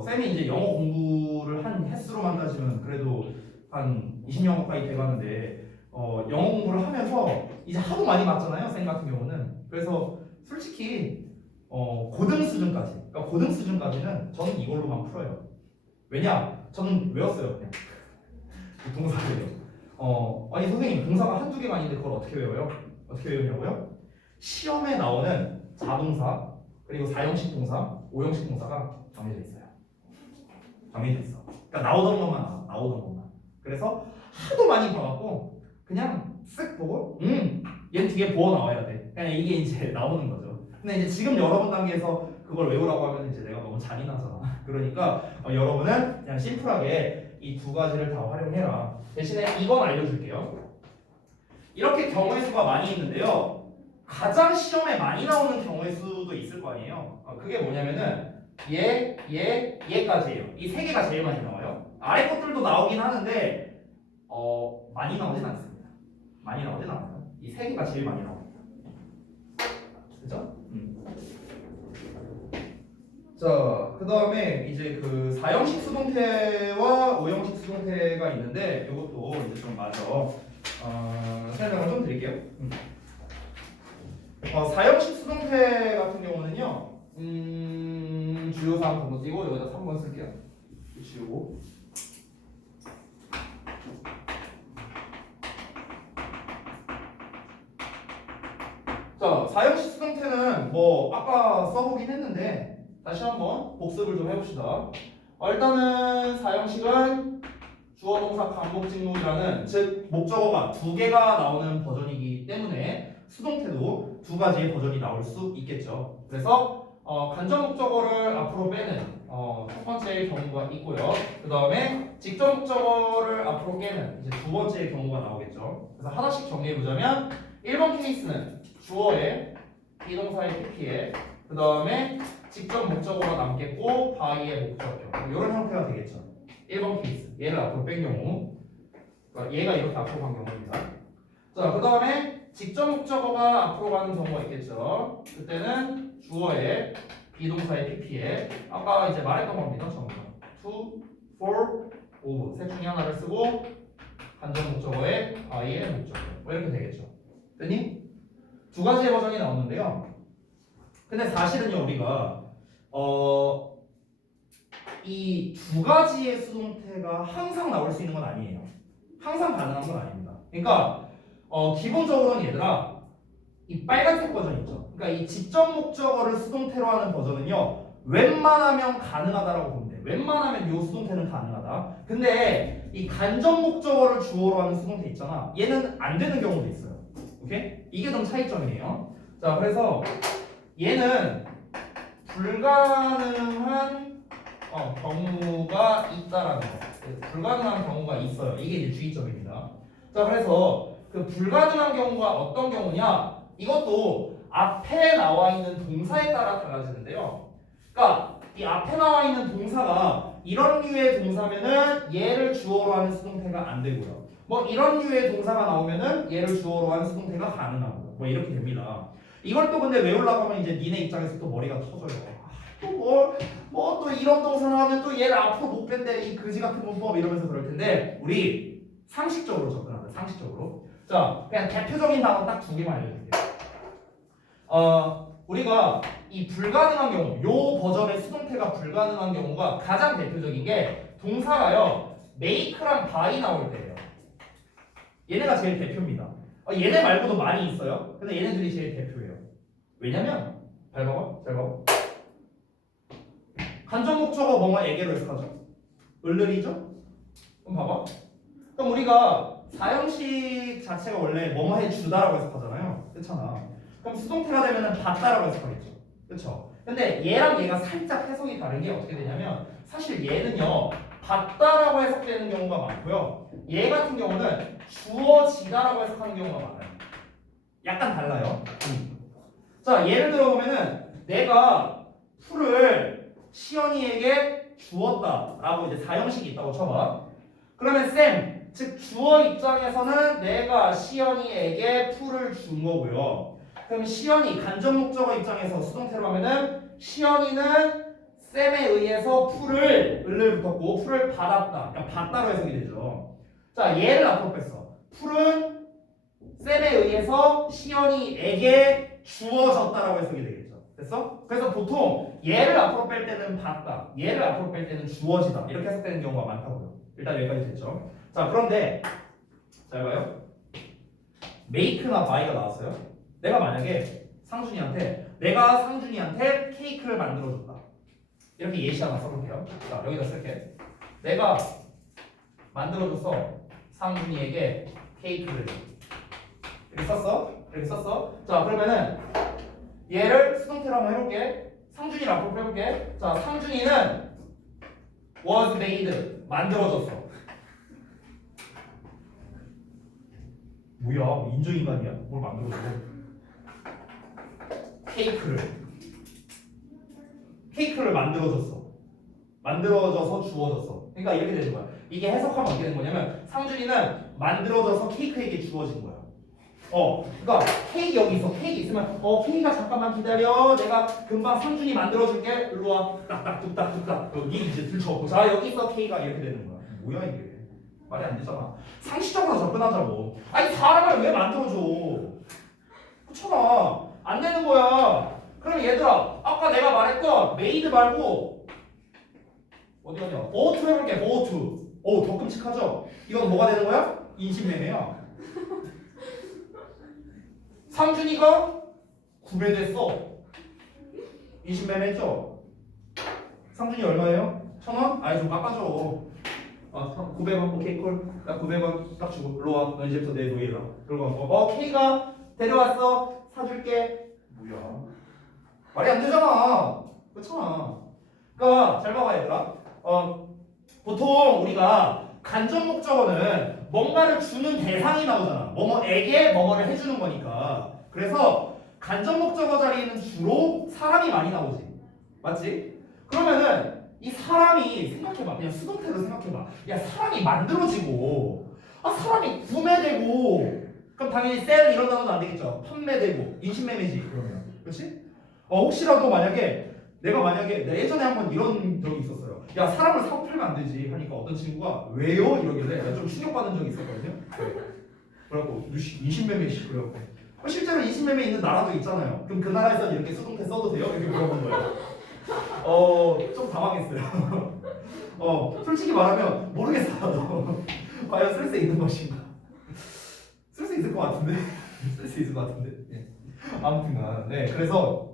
쌤이 이제 영어 공부를 한 횟수로만 따지면 그래도 한 20년 가까이 돼가는데 영어 공부를 하면서 이제 하도 많이 봤잖아요, 쌤 같은 경우는. 그래서 솔직히 고등 수준까지, 그러니까 고등 수준까지는 저는 이걸로만 풀어요. 왜냐? 저는 외웠어요, 그냥 동사를요. 아니 선생님 동사가 한두 개가 아닌데 그걸 어떻게 외워요? 어떻게 외우냐고요? 시험에 나오는 자동사 그리고 4형식 동사, 5형식 동사가 정해져 있어요. 정해져 있어. 그러니까 나오던 것만 나와, 나오던 것만. 그래서 하도 많이 봐갖고 그냥 쓱 보고 얘는 뒤에 보어 나와야 돼. 그냥 이게 이제 나오는 거죠. 근데 이제 지금 여러분 단계에서 그걸 외우라고 하면 이제 내가 너무 잔인하잖아. 그러니까 여러분은 그냥 심플하게 이 두 가지를 다 활용해라. 대신에 이건 알려줄게요. 이렇게 경우의 수가 많이 있는데요. 가장 시험에 많이 나오는 경우의 수도 있을 거 아니에요. 그게 뭐냐면은 얘까지예요. 이 세 개가 제일 많이 나와요. 아래 것들도 나오긴 하는데 많이 나오진 않습니다. 많이 나오진 않아요. 이 세 개가 제일 많이 나옵니다. 그죠? 자, 그 다음에 이제 그 4형식 수동태와 5형식 수동태가 있는데 이것도 이제 좀 마저 설명을 좀 드릴게요. 4형식 수동태 같은 경우는요, 주요사항 번호 띄고 여기다 3번 쓸게요. 지우고. 자, 4형식 수동태는 뭐 아까 써보긴 했는데 다시 한번 복습을 좀 해봅시다. 일단은 4형식은 주어 동사 반복 직무라는 즉 목적어가 두 개가 나오는 버전이기 때문에 수동태도 두 가지의 버전이 나올 수 있겠죠. 그래서 간접 목적어를 앞으로 빼는 첫 번째의 경우가 있고요. 그 다음에 직접 목적어를 앞으로 깨는 이제 두 번째의 경우가 나오겠죠. 그래서 하나씩 정리해보자면 1번 케이스는 주어에 비동사의 PP에 그 다음에 직접 목적어가 남겠고 바이의 목적격 이런 형태가 되겠죠. 1번 케이스 얘를 앞으로 뺀 경우, 그러니까 얘가 이렇게 앞으로 간 경우입니다. 자, 그 다음에 직접 목적어가 앞으로 가는 경우가 있겠죠. 그때는 주어에 비동사의 PP에 아까 이제 말했던 겁니다. 전부 to, for, of 셋 중에 하나를 쓰고 간접 목적어에 바이의 목적격 뭐 이렇게 되겠죠. 됐니? 두 가지의 버전이 나오는데요. 근데 사실은요 우리가 이 두 가지의 수동태가 항상 나올 수 있는 건 아니에요. 항상 가능한 건 아닙니다. 그러니까 기본적으로는 얘들아 이 빨간색 버전 있죠. 그러니까 이 직접 목적어를 수동태로 하는 버전은요 웬만하면 가능하다라고 보면 돼. 웬만하면 이 수동태는 가능하다. 근데 이 간접 목적어를 주어로 하는 수동태 있잖아. 얘는 안 되는 경우도 있어요. 오케이? 이게 좀 차이점이에요. 자, 그래서 얘는 불가능한 경우가 있다라는 거. 불가능한 경우가 있어요. 이게 이제 주의점입니다. 자, 그래서 그 불가능한 경우가 어떤 경우냐? 이것도 앞에 나와 있는 동사에 따라 달라지는데요. 그러니까 이 앞에 나와 있는 동사가 이런 류의 동사면은 얘를 주어로 하는 수동태가 안 되고요. 뭐 이런 류의 동사가 나오면은 얘를 주어로 하는 수동태가 가능하고 뭐 이렇게 됩니다. 이걸 또 근데 외우려고 하면 이제 니네 입장에서 또 머리가 터져요. 또 또 이런 동사를 하면 또 얘를 앞으로 못 뺀대 이 그지 같은 문법 이러면서 그럴 텐데 우리 상식적으로 접근하자. 상식적으로. 자, 그냥 대표적인 단어 딱 두 개만 알려줄게요. 우리가 이 불가능한 경우, 요 버전의 수동태가 불가능한 경우가 가장 대표적인 게 동사가요 make랑 by 나올 때예요. 얘네가 제일 대표입니다. 얘네 말고도 많이 있어요. 근데 얘네들이 제일 대표예요. 왜냐면 잘 봐봐. 간접 목적어 뭐뭐에게로 해석하죠. 을을이죠. 그럼 봐봐. 그럼 우리가 사형식 자체가 원래 뭐뭐 해주다라고 해석하잖아요. 그렇잖아. 그럼 수동태가 되면은 받다라고 해석하겠죠. 그렇죠. 근데 얘랑 얘가 살짝 해석이 다른 게 어떻게 되냐면 사실 얘는요 받다라고 해석되는 경우가 많고요. 얘 같은 경우는 주어지다라고 해석하는 경우가 많아요. 약간 달라요. 자, 예를 들어보면은 내가 풀을 시연이에게 주었다라고 이제 사형식이 있다고 쳐봐. 그러면 쌤, 즉 주어 입장에서는 내가 시연이에게 풀을 준 거고요. 그럼 시연이 간접 목적어 입장에서 수동태로 하면은 시연이는 쌤에 의해서 풀을 을을 붙었고 풀을 받았다. 그러니까 받다로 해석이 되죠. 자, 얘를 앞으로 뺐어. 풀은 쌤에 의해서 시연이에게 주어졌다라고 해석이 되겠죠. 됐어? 그래서 보통 얘를 앞으로 뺄 때는 받다, 얘를 앞으로 뺄 때는 주어지다 이렇게 해석되는 경우가 많다고요. 일단 여기까지 됐죠. 자, 그런데 잘 봐요. make나 buy가 나왔어요. 내가 만약에 내가 상준이한테 케이크를 만들어줬다. 이렇게 예시 하나 써볼게요. 자, 여기다 쓸게. 내가 만들어줘서 상준이에게 케이크를 이렇게 썼어. 자, 그러면은 얘를 수동태로 한번 해볼게. 상준이를 앞으로 해볼게. 자, 상준이는 was made 만들어줬어. 뭐야? 인조인간이야? 뭘 만들어줘? 케이크를 만들어줘서 주어졌어. 그러니까 이렇게 되는 거야. 이게 해석하면 어떻게 되는 거냐면 상준이는 만들어져서 케이크에게 주어진 거야. 그러니까 케이크 여기 있어. 케이크 있으면 케이크가 잠깐만 기다려. 내가 금방 상준이 만들어줄게. 일로 와. 딱딱 뚝딱 여기 이제 들쳐오고 자 여기 있어 케이크가 이렇게 되는 거야. 뭐야 이게? 말이 안 되잖아. 상식적으로 접근하자고. 아니 사람을 왜 만들어줘? 그렇잖아. 안 되는 거야. 그럼 얘들아 아까 내가 말했던 메이드 말고 어디가냐? 보어투 해볼게. 보어투. 더 끔찍하죠? 이건 뭐가 되는 거야? 인신매매야. 상준이가 구매됐어. 인신매매했죠? 상준이 얼마예요? 1,000원? 아이 좀 깎아줘. 900원. 오케이 콜. 나 900원 딱 주고 일로 와. 너 이제부터 내 노예다. 그러고 K가 데려왔어. 사줄게. 뭐야? 말이 안 되잖아. 그렇잖아. 그러니까 잘 봐봐 얘들아. 보통 우리가 간접 목적어는 뭔가를 주는 대상이 나오잖아. 뭐뭐에게 뭐뭐를 해주는 거니까. 그래서 간접 목적어 자리에는 주로 사람이 많이 나오지. 맞지? 그러면은 이 사람이 생각해봐. 그냥 수동태로 생각해봐. 야 사람이 만들어지고 사람이 구매되고 그럼 당연히 sell 이런 단어는 안 되겠죠. 판매되고 인신매매지 그러면. 그렇지? 혹시라도 내가 예전에 한번 이런 적이 있었어요. 야 사람을 사고 팔면 안 되지 하니까 어떤 친구가 왜요? 이러길래 내가 좀 충격받은 적이 있었거든요. 그래갖고 인신매매시 그래갖고 실제로 인신매매 있는 나라도 있잖아요. 그럼 그 나라에서는 이렇게 수동태 써도 돼요? 이렇게 물어본 거예요. 좀 당황했어요. 솔직히 말하면 모르겠어요. 과연 쓸 수 있는 것인가? 쓸 수 있을 것 같은데. 네. 아무튼간 네 그래서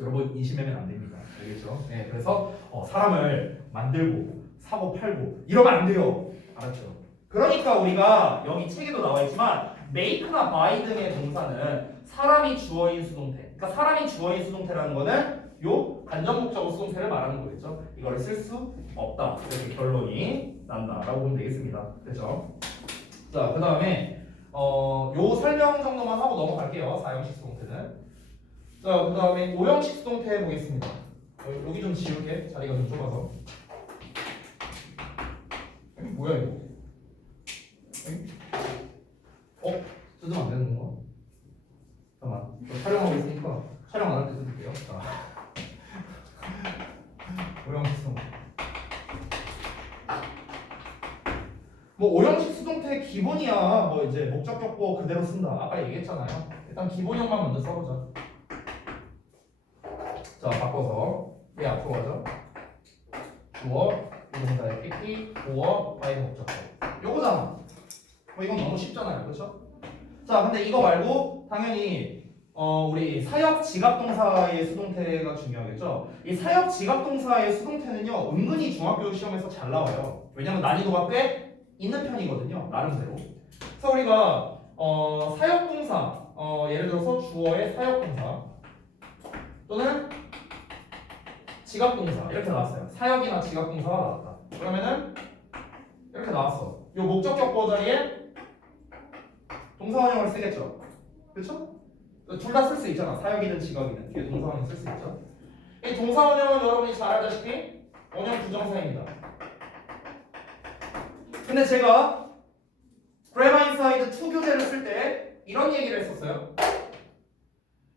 여러분 인신매매는 안 됩니다. 알겠죠? 네 그래서 사람을 만들고 사고 팔고 이러면 안 돼요. 알았죠? 그러니까 우리가 여기 책에도 나와 있지만 make나 buy 등의 동사는 사람이 주어인 수동태. 그러니까 사람이 주어인 수동태라는 거는 요 간접 목적어 수동태를 말하는 거겠죠. 이거를 쓸 수 없다. 이렇게 결론이 난다라고 보면 되겠습니다. 됐죠? 자, 그 다음에 요 설명 정도만 하고 넘어갈게요. 4형식 수동태는. 자, 그 다음에 5형식 수동태 해보겠습니다. 여기 좀 지울게. 자리가 좀 좁아서. 뭐야 이거? 뜯으면 안 되는 건가? 잠깐만. 저 촬영하고 있으니까 촬영 안 할 때 쓸게요. 자. 5형식 수동태. 뭐 5형식 수동태 기본이야. 뭐 이제 목적격보 그대로 쓴다. 아까 얘기했잖아요. 일단 기본형만 먼저 써보자. 자, 바꿔서 얘 앞으로 가자. 주어, 동사의 PP, 보어, 바이 목적격. 요거잖아. 이건 너무 쉽잖아요. 그렇죠? 자, 근데 이거 말고 당연히 우리 사역 지각 동사의 수동태가 중요하겠죠. 이 사역 지각 동사의 수동태는요 은근히 중학교 시험에서 잘 나와요. 왜냐면 난이도가 꽤 있는 편이거든요. 나름대로. 그래서 우리가 사역 동사 예를 들어서 주어의 사역 동사 또는 지각 동사 이렇게 나왔어요. 사역이나 지각 동사가 나왔다. 그러면은 이렇게 나왔어. 요 목적격 보호 자리에 동사원형을 쓰겠죠. 그렇죠? 둘 다 쓸 수 있잖아. 사역이든 지각이든 뒤에 동사원형 쓸 수 있죠. 이 동사원형은 여러분이 잘 알다시피 원형 부정사입니다. 근데 제가 grammar inside 2 교재를 쓸 때 이런 얘기를 했었어요.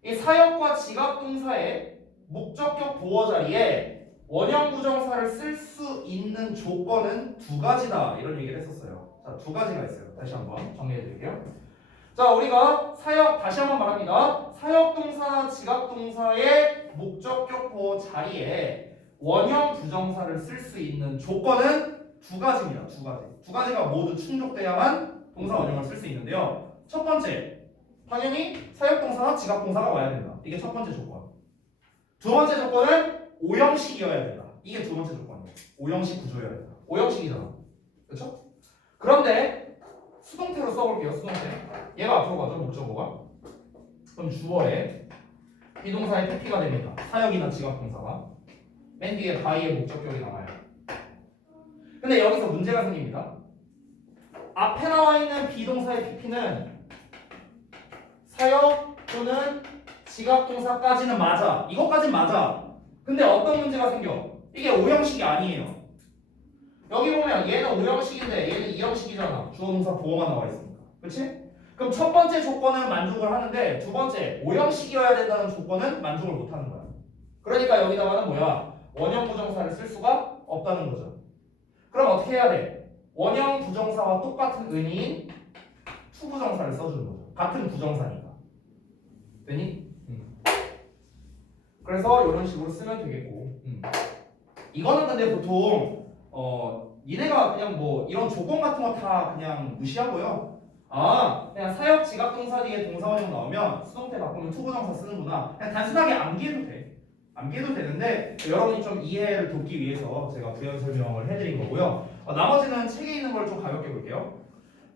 이 사역과 지각 동사의 목적격 보호 자리에 원형 부정사를 쓸 수 있는 조건은 두 가지다. 이런 얘기를 했었어요. 자, 두 가지가 있어요. 다시 한번 정리해 드릴게요. 자, 우리가 사역 다시 한번 말합니다. 사역 동사나 지각 동사의 목적격 보호 자리에 원형 부정사를 쓸 수 있는 조건은 두 가지입니다. 두 가지. 두 가지가 모두 충족돼야만 동사 원형을 쓸 수 있는데요. 첫 번째, 당연히 사역 동사나 지각 동사가 와야 된다. 이게 첫 번째 조건. 두 번째 조건은 오형식이어야 된다. 이게 두 번째 조건이에요. 오형식 구조여야 된다. 오형식이잖아. 그렇죠? 그런데 수동태로 써볼게요. 수동태. 얘가 앞으로 가죠. 목적어가. 그럼 주어에 비동사의 PP가 됩니다. 사역이나 지각 동사가. 맨 뒤에 by의 목적격이 나와요. 근데 여기서 문제가 생깁니다. 앞에 나와 있는 비동사의 PP는 사역 또는 지각 동사까지는 맞아. 이것까진 맞아. 근데 어떤 문제가 생겨? 이게 오형식이 아니에요. 여기 보면 얘는 오형식인데 얘는 이형식이잖아. 주어 동사 보어만 나와 있으니까. 그렇지? 그럼 첫 번째 조건은 만족을 하는데 두 번째 오형식이어야 된다는 조건은 만족을 못 하는 거야. 그러니까 여기다가는 뭐야? 원형 부정사를 쓸 수가 없다는 거죠. 그럼 어떻게 해야 돼? 원형 부정사와 똑같은 의미인 투 부정사를 써주는 거죠. 같은 부정사니까. 되니? 그래서 이런 식으로 쓰면 되겠고. 이거는 근데 보통 얘네가 그냥 뭐 이런 조건 같은 거 다 그냥 무시하고요. 아, 그냥 사역 지각 동사 뒤에 동사원형 나오면 수동태 바꾸면 투 부정사 쓰는구나. 그냥 단순하게 암기해도 돼. 암기해도 되는데 여러분이 좀 이해를 돕기 위해서 제가 부연 설명을 해드린 거고요. 나머지는 책에 있는 걸 좀 가볍게 볼게요.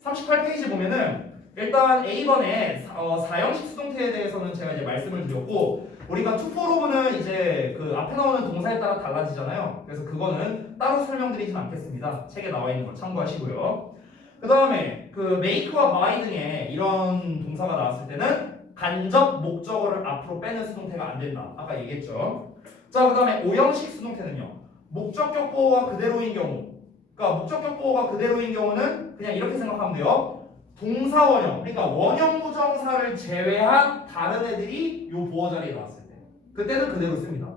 38페이지 보면은 일단 A번에 사형식 수동태에 대해서는 제가 이제 말씀을 드렸고 우리가 투포로브는 이제 그 앞에 나오는 동사에 따라 달라지잖아요. 그래서 그거는 따로 설명드리진 않겠습니다. 책에 나와 있는 거 참고하시고요. 그 다음에 그 make와 by 등의 이런 동사가 나왔을 때는 간접 목적어를 앞으로 빼는 수동태가 안 된다. 아까 얘기했죠. 자, 그 다음에 오형식 수동태는요. 목적격 보호가 그대로인 경우, 그러니까 목적격 보호가 그대로인 경우는 그냥 이렇게 생각하면 돼요. 동사 원형, 그러니까 원형 부정사를 제외한 다른 애들이 요 보호 자리에 나왔을 때 그때는 그대로 씁니다.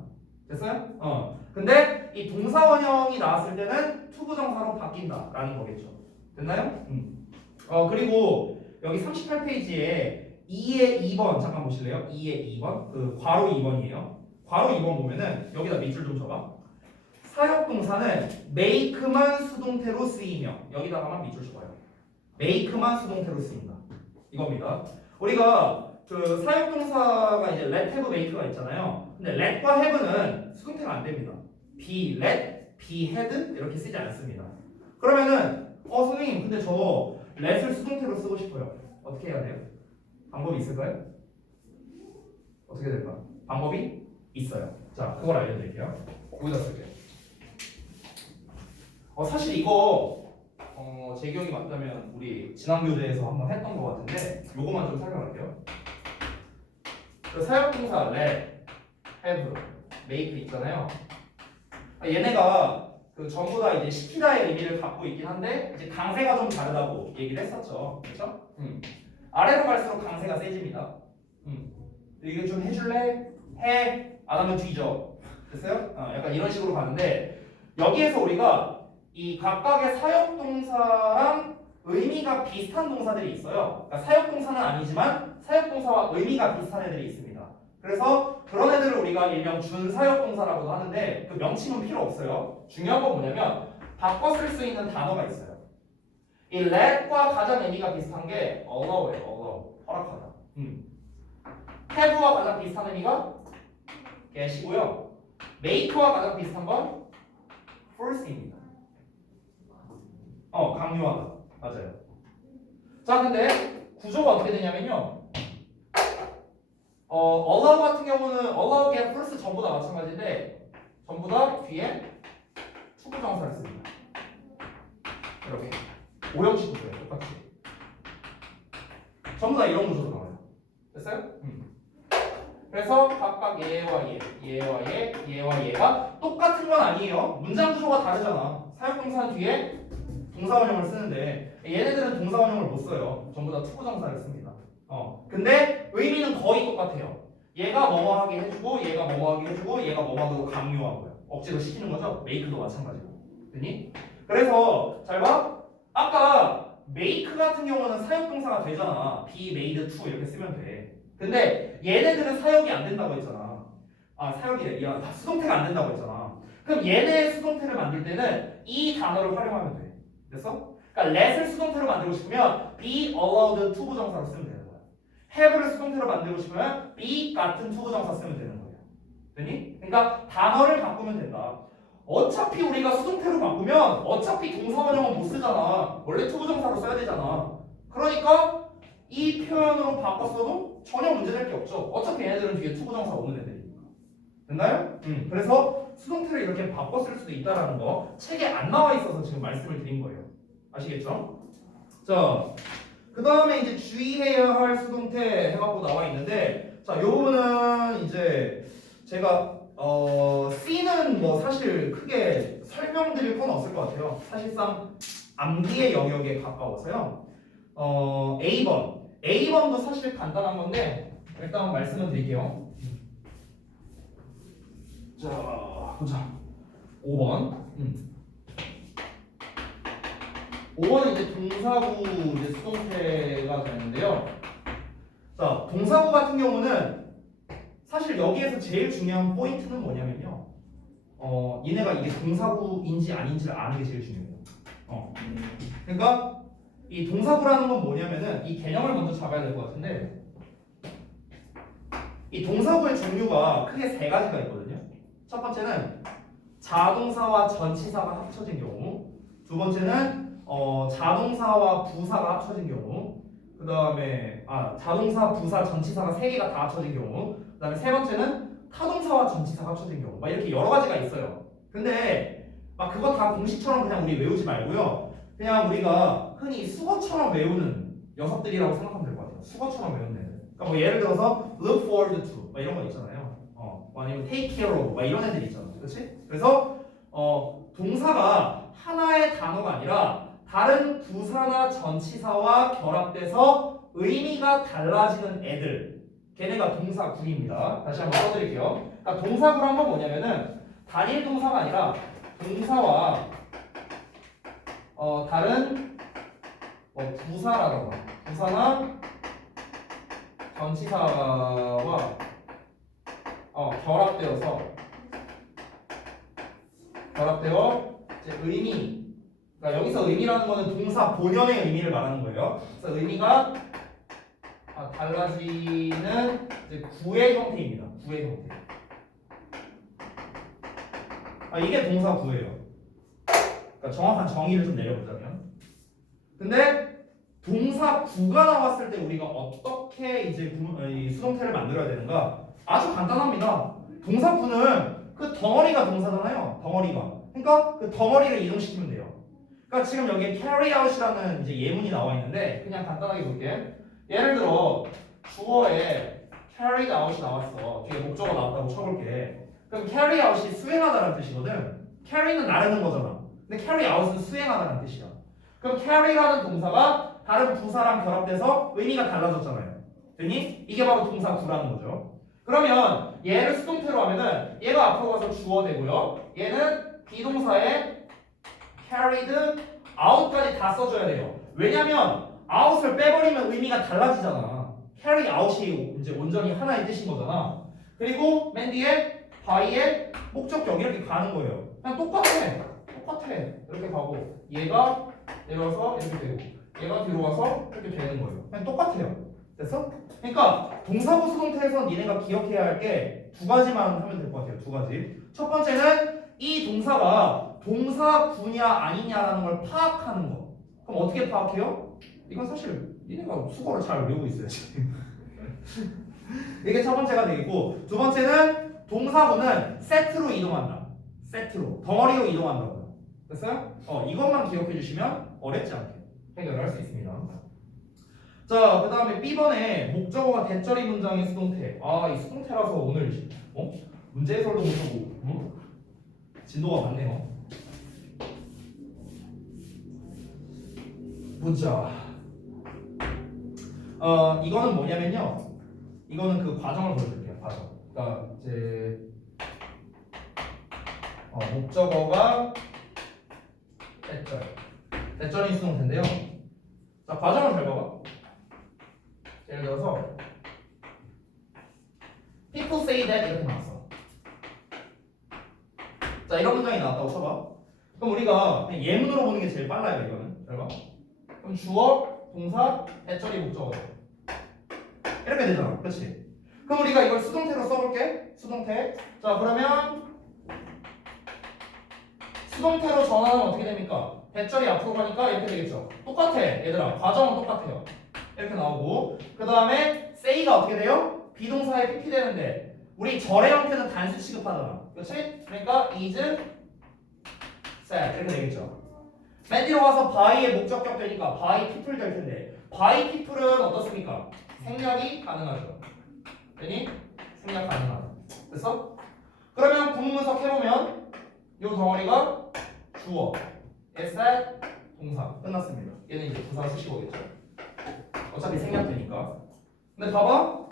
됐어요? 근데 이 동사 원형이 나왔을 때는 투 부정사로 바뀐다라는 거겠죠. 됐나요? 그리고 여기 38페이지에 2의 2번 잠깐 보실래요? 2의 2번 그 괄호 2번이에요. 괄호 2번 보면은 여기다 밑줄 좀 줘봐. 사역동사는 make만 수동태로 쓰이며 여기다가만 밑줄 줘봐요. make만 수동태로 쓰인다. 이겁니다. 우리가 그 사역동사가 이제 let, have, make가 있잖아요. 근데 let과 have는 수동태가 안 됩니다. be let, be had 이렇게 쓰지 않습니다. 그러면은 선생님 근데 저 let을 수동태로 쓰고 싶어요. 어떻게 해야 돼요? 방법이 있을까요? 어떻게 될까? 방법이 있어요. 자, 그걸 알려드릴게요. 여기다 쓸게요. 사실 이거 제 기억이 맞다면 우리 지난 교재에서 한번 했던 것 같은데 요거만 좀 설명할게요. 그 사역동사 let, have, make 있잖아요. 얘네가 그 전부 다 이제 시키다의 의미를 갖고 있긴 한데 이제 강세가 좀 다르다고 얘기를 했었죠. 그렇죠? 아래로 갈수록 강세가 세집니다. 이거 좀 해줄래? 해. 안 하면 뒤져. 됐어요? 약간 이런 식으로 가는데 여기에서 우리가 이 각각의 사역동사랑 의미가 비슷한 동사들이 있어요. 그러니까 사역동사는 아니지만 사역동사와 의미가 비슷한 애들이 있습니다. 그래서 그런 애들을 우리가 일명 준사역동사라고도 하는데 그 명칭은 필요 없어요. 중요한 건 뭐냐면 바꿔 쓸 수 있는 단어가 있어요. 이 let과 가장 의미가 비슷한 게 allow예요. allow. 허락하다. have와 가장 비슷한 의미가 get이고요. make와 가장 비슷한 건 force입니다. 강요하다. 맞아요. 자, 근데 구조가 어떻게 되냐면요. allow 같은 경우는 allow, get, force 전부 다 마찬가지인데 전부 다 뒤에 투부정사를 씁니다. 이렇게 오형식 구조예요. 똑같이. 전부 다 이런 구조로 나와요. 됐어요? 그래서 각각 얘와 얘, 얘와 얘, 얘와 얘가 똑같은 건 아니에요. 문장 구조가 다르잖아. 사역동사 뒤에 동사원형을 쓰는데 얘네들은 동사원형을 못 써요. 전부 다 투부정사를 씁니다. 근데 의미는 거의 똑같아요. 얘가 뭐뭐 하게 해주고 얘가 뭐뭐 하게 해주고 얘가 뭐뭐 하고 강요하고요. 억지로 시키는 거죠. make도 마찬가지고. 됐니? 그래서 잘 봐. 아까 make 같은 경우는 사역동사가 되잖아. be made to 이렇게 쓰면 돼. 근데 얘네들은 사역이 안 된다고 했잖아. 사역이래. 수동태가 안 된다고 했잖아. 그럼 얘네 수동태를 만들 때는 이 단어를 활용하면 돼. 됐어? 그러니까 let을 수동태로 만들고 싶으면 be allowed 투부정사로 쓰면 되는 거야. have를 수동태로 만들고 싶으면 be 같은 투부정사 쓰면 되는 거야. 됐니? 그러니까 단어를 바꾸면 된다. 어차피 우리가 수동태로 바꾸면 어차피 동사원형은 못 쓰잖아. 원래 투부정사로 써야 되잖아. 그러니까 이 표현으로 바꿨어도 전혀 문제될 게 없죠. 어차피 얘네들은 뒤에 투부정사 오는 애들이니까. 됐나요? 그래서 수동태를 이렇게 바꿔 쓸 수도 있다라는 거 책에 안 나와 있어서 지금 말씀을 드린 거예요. 아시겠죠? 자, 그 다음에 이제 주의해야 할 수동태 해갖고 나와 있는데, 자, 요 부분은 이제 제가 C는 뭐 사실 크게 설명드릴 건 없을 것 같아요. 사실상 암기의 영역에 가까워서요. A번도 사실 간단한 건데 일단 말씀을 드릴게요. 자, 보자. 5번. 5번은 이제 동사구 이제 수동태가 되는데요. 자, 동사구 같은 경우는 사실 여기에서 제일 중요한 포인트는 뭐냐면요. 얘네가 이게 동사구인지 아닌지를 아는 게 제일 중요해요. 그러니까 이 동사구라는 건 뭐냐면은 이 개념을 먼저 잡아야 될 것 같은데 이 동사구의 종류가 크게 세 가지가 있거든요. 첫 번째는 자동사와 전치사가 합쳐진 경우, 두 번째는 자동사와 부사가 합쳐진 경우, 그 다음에 자동사, 부사, 전치사가 세 개가 다 합쳐진 경우, 그 다음에 세 번째는 타동사와 전치사가 합쳐진 경우. 막 이렇게 여러 가지가 있어요. 근데 막 그거 다 공식처럼 그냥 우리 외우지 말고요. 그냥 우리가 흔히 수거처럼 외우는 녀석들이라고 생각하면 될 것 같아요. 수거처럼 외우는 애들. 그러니까 뭐 예를 들어서 look forward to 막 이런 거 있잖아요. 아니면 take care of 막 이런 애들 있잖아. 그렇지? 그래서 동사가 하나의 단어가 아니라 다른 부사나 전치사와 결합돼서 의미가 달라지는 애들, 걔네가 동사구입니다. 다시 한번 써드릴게요. 그러니까 동사구란 건 뭐냐면은 단일 동사가 아니라 동사와 다른 부사라던가 부사나 전치사와 결합되어 이제 의미, 그러니까 여기서 의미라는 거는 동사 본연의 의미를 말하는 거예요. 그래서 의미가 달라지는 이제 구의 형태입니다. 구의 형태. 이게 동사구예요. 그러니까 정확한 정의를 좀 내려보자면. 근데 동사구가 나왔을 때 우리가 어떻게 이제 이 수동태를 만들어야 되는가? 아주 간단합니다. 동사구는 그 덩어리가 동사잖아요. 덩어리가. 그러니까 그 덩어리를 이동시키면 돼요. 그러니까 지금 여기에 carry out이라는 이제 예문이 나와 있는데 그냥 간단하게 볼게. 예를 들어 주어에 carry out이 나왔어. 뒤에 목적어 나왔다고 쳐볼게. 그럼 carry out이 수행하다라는 뜻이거든. carry는 나르는 거잖아. 근데 carry out은 수행하다라는 뜻이야. 그럼 carry라는 동사가 다른 부사랑 결합돼서 의미가 달라졌잖아요. 됐니? 이게 바로 동사구라는 거죠. 그러면 얘를 수동태로 하면은 얘가 앞으로 가서 주어 되고요. 얘는 비동사에 carried out까지 다 써줘야 돼요. 왜냐면 out을 빼버리면 의미가 달라지잖아. carry out이 이제 온전히 하나의 뜻인 거잖아. 그리고 맨 뒤에 by의 목적격 이렇게 가는 거예요. 그냥 똑같아. 이렇게 가고 얘가 내려서 이렇게 되고 얘가 뒤로 가서 이렇게 되는 거예요. 그냥 똑같아요. 됐어? 그러니까 동사구 수동태에서 니네가 기억해야 할 게 두 가지만 하면 될 것 같아요. 두 가지. 첫 번째는 이 동사가 동사구냐 아니냐라는 걸 파악하는 거. 그럼 어떻게 파악해요? 이건 사실 니네가 수거를 잘 외우고 있어야지. 이게 첫 번째가 되겠고, 두 번째는 동사구는 세트로 이동한다. 세트로 덩어리로 이동한다고요. 됐어요? 이것만 기억해 주시면 어렵지 않게 해결을 할 수 있습니다. 자, 그 다음에 B번에 목적어가 대절이 문장의 수동태. 아, 이 수동태라서 오늘 문제 해설도 못하고 진도가 많네요. 보자. 이거는 뭐냐면요. 이거는 그 과정을 보여드릴게요. 과정. 그러니까 이제 목적어가 대절. 대절인 수동태인데요. 자, 과정을 잘 봐봐. 예를 들어서 people say that 이렇게 나왔어. 자, 이런 문장이 나왔다고 쳐봐. 그럼 우리가 그냥 예문으로 보는 게 제일 빨라요. 이거는 잘 봐. 그럼 주어, 동사, 대절이 목적어 이렇게 되잖아. 그렇지? 그럼 우리가 이걸 수동태로 써볼게. 수동태. 자, 그러면 수동태로 전환하면 어떻게 됩니까? 대절이 앞으로 가니까 이렇게 되겠죠. 똑같아. 얘들아, 과정은 똑같아요. 이렇게 나오고, 그 다음에 say가 어떻게 돼요? 비동사에 pp 되는데 우리 절의 형태는 단수 취급하잖아. 그렇지? 그러니까 is said 이렇게 되겠죠. 맨 뒤로 가서 by의 목적격 되니까 by people 될 텐데 by people은 어떻습니까? 생략이 가능하죠. 되니? 생략 가능하다. 됐어? 그러면 구문분석 해보면 이 덩어리가 주어, is said, 동사 끝났습니다. 얘는 이제 부사 쓰시고겠죠. 어차피 생략되니까. 근데 봐봐.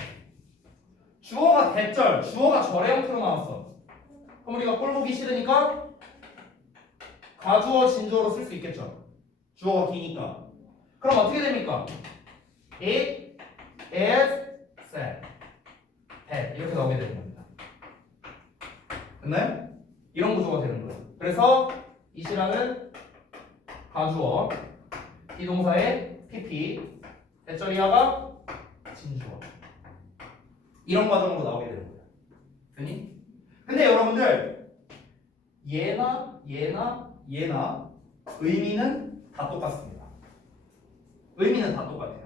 주어가 대절, 주어가 절의 형태로 나왔어. 그럼 우리가 꼴 보기 싫으니까 가주어, 진주어로 쓸 수 있겠죠. 주어가 기니까. 그럼 어떻게 됩니까? It is said. had 이렇게 나오게 되는 겁니다. 됐나요? 이런 구조가 되는 거예요. 그래서 it이라는 가주어, 비동사의 pp, 대절이야가 진주어. 이런 과정으로 나오게 되는 거예요. 되니? 근데 여러분들 얘나 의미는 다 똑같습니다. 의미는 다 똑같아요.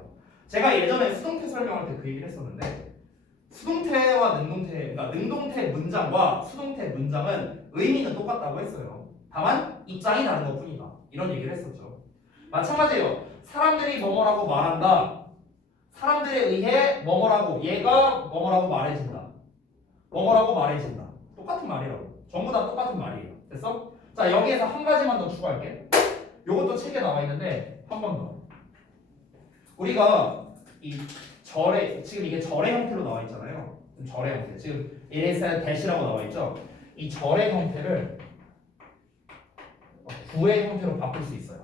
제가 예전에 수동태 설명할 때 그 얘기를 했었는데 수동태와 능동태, 그러니까 능동태 문장과 수동태 문장은 의미는 똑같다고 했어요. 다만 입장이 다른 것뿐이다. 이런 얘기를 했었죠. 마찬가지예요. 사람들이 뭐뭐라고 말한다. 사람들에 의해 뭐뭐라고 얘가 뭐뭐라고 말해진다. 뭐뭐라고 말해진다. 똑같은 말이라고. 전부 다 똑같은 말이에요. 됐어? 자, 여기에서 한 가지만 더 추가할게. 요것도 책에 나와 있는데 한 번 더. 우리가 이 절의 지금 이게 절의 형태로 나와 있잖아요. 절의 형태. 지금 이래서 대시라고 나와 있죠. 이 절의 형태를 구의 형태로 바꿀 수 있어요.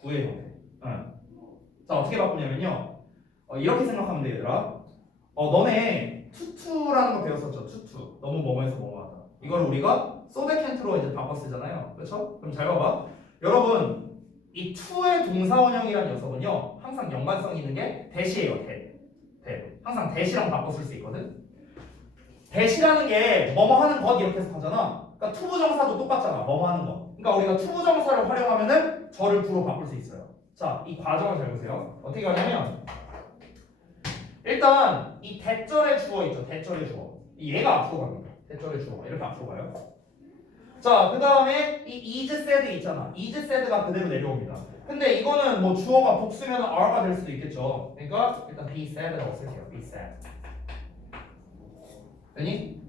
구의 형태. 자, 어떻게 바꾸냐면요. 이렇게 생각하면 돼, 얘들아. 너네 투투라는 거 배웠었죠. 투투. 너무 뭐뭐해서 뭐뭐하다. 이걸 우리가 소데켄트로 이제 바꿔 쓰잖아요. 그렇죠? 그럼 잘 봐봐. 여러분, 이 투의 동사원형이라는 녀석은요. 항상 연관성 있는 게 대시예요. 대. 항상 대시랑 바꿔 쓸 수 있거든. 대시라는 게 뭐뭐 하는 것 이렇게 해석하잖아. 그러니까 투부정사도 똑같잖아. 뭐뭐 하는 것. 그러니까 우리가 투부정사를 활용하면은 절을 구로 바꿀 수 있어요. 자, 이 과정을 잘 보세요. 어떻게 하냐면 일단 이 대절의 주어 있죠. 대절의 주어. 얘가 앞으로 갑니다. 대절의 주어가 이렇게 앞으로 가요. 자, 그 다음에 이 is said 있잖아. is said가 그대로 내려옵니다. 근데 이거는 뭐 주어가 복수면 are가 될 수도 있겠죠. 그러니까 일단 be said라고 쓸게요. be said. 되니?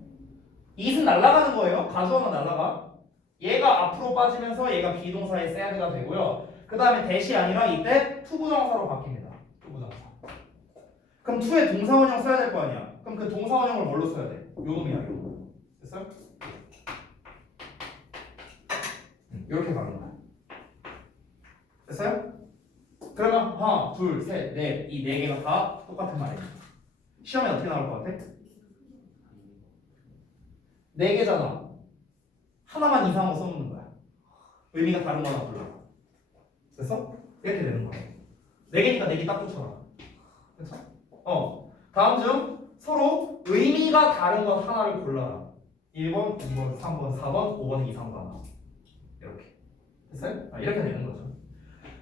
it은 날아가는 거예요. 가주어는 날아가. 얘가 앞으로 빠지면서 얘가 비동사의 said가 되고요. 그 다음에 대시 아니라 이때 투부정사로 바뀝니다. 투부정사. 그럼 투의 동사원형 써야 될 거 아니야. 그럼 그 동사원형을 뭘로 써야 돼? 요 놈이야, 요. 됐어? 이렇게 가는 거야. 됐어요? 그러면 하나, 둘, 셋, 넷, 이 네 개가 다 똑같은 말이야. 시험에 어떻게 나올 것 같아? 네 개잖아. 하나만 이상하고 써놓는 거야. 의미가 다른 거나 몰라. 됐어? 이렇게 되는 거야. 네 개니까 네 개 딱 붙여라. 그렇죠? 다음 중 서로 의미가 다른 것 하나를 골라라. 1번, 2번, 3번, 4번, 5번 이상 하나. 이렇게. 됐어요? 이렇게 되는 거죠.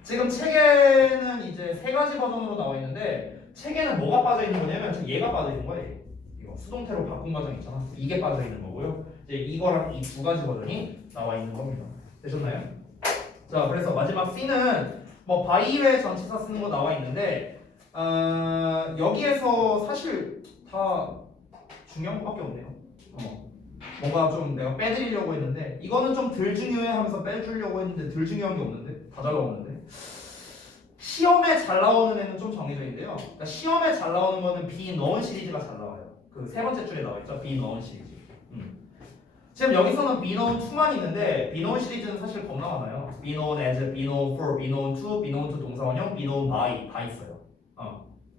지금 책에는 이제 세 가지 버전으로 나와 있는데 책에는 뭐가 빠져 있는 거냐면 지금 얘가 빠져 있는 거예요. 이거 수동태로 바꾼 과정 있잖아. 이게 빠져 있는 거고요. 이제 이거랑 이 두 가지 버전이 나와 있는 겁니다. 되셨나요? 자, 그래서 마지막 C는 뭐 by 외 전치사 쓰는 거 나와 있는데 여기에서 사실 다 중요한 것밖에 없네요. 뭔가 좀 내가 빼드리려고 했는데 이거는 좀 덜 중요해 하면서 빼주려고 했는데 덜 중요한 게 없는데 다 잘 나오는데 시험에 잘 나오는 애는 좀 정해져 있는데요. 그러니까 시험에 잘 나오는 거는 be known 시리즈가 잘 나와요. 그 세 번째 줄에 나와 있죠. be known 시리즈. 지금 여기서는 be known to만 있는데 be known 시리즈는 사실 겁나 많아요. be known as, be known for, be known to, be known to 동사원형, be known by 다 있어요.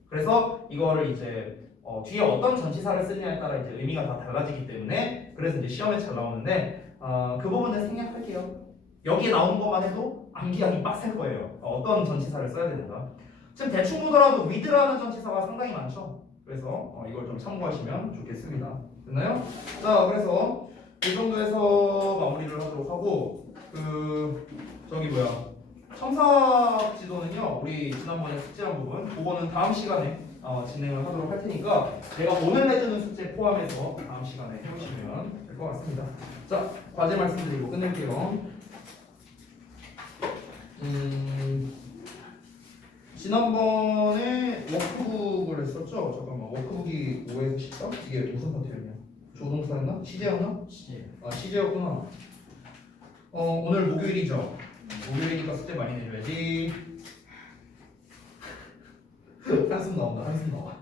그래서 이거를 이제 뒤에 어떤 전치사를 쓰느냐에 따라 이제 의미가 다 달라지기 때문에 그래서 이제 시험에 잘 나오는데 그 부분은 생략할게요. 여기에 나오는 것만 해도 암기하기 빡셀 거예요. 어떤 전치사를 써야 되는가. 지금 대충 보더라도 with라는 전치사가 상당히 많죠. 그래서 이걸 좀 참고하시면 좋겠습니다. 됐나요? 자, 그래서 이 정도에서 마무리를 하도록 하고 저기 뭐야 첨삭 지도는요 우리 지난번에 숙제한 부분 그거는 다음 시간에 진행을 하도록 할 테니까 제가 오늘 내주는 숙제 포함해서 다음 시간에 해보시면 될 것 같습니다. 자, 과제 말씀드리고 끝낼게요. 지난번에 워크북을 했었죠? 잠깐만, 워크북이 5에서 14? 이게 무슨 파트였냐? 조동사였나? 시제였나? 시제. 시제였구나. 오늘 목요일이죠? 목요일이니까 숙제 많이 내줘야지. 한숨 나온다, 한숨 나와.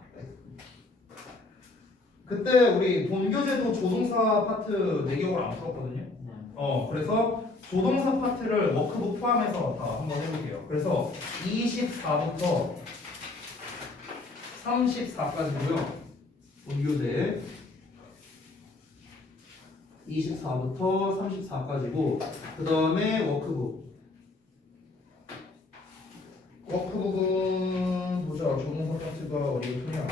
그때 우리 본교재도 조동사 파트 4개월 안 풀었거든요? 네. 그래서 조동사 파트를 워크북 포함해서 다 한번 해볼게요. 그래서 24부터 34까지고요. 본교재 24부터 34까지고 그 다음에 워크북은 보자. 조동사 파트가 어디에 크냐?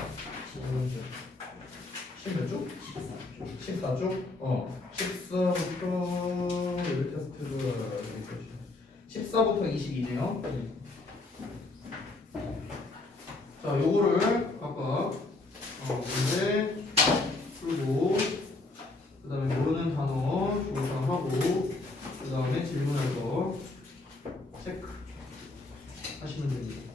10몇 쪽? 14쪽? 14부터 여기 테스트가 14부터 22네요. 자, 요거를 각각 문제 풀고 그 다음에 모르는 단어 조사하고 그 다음에 질문할 거 체크 하시면 됩니다.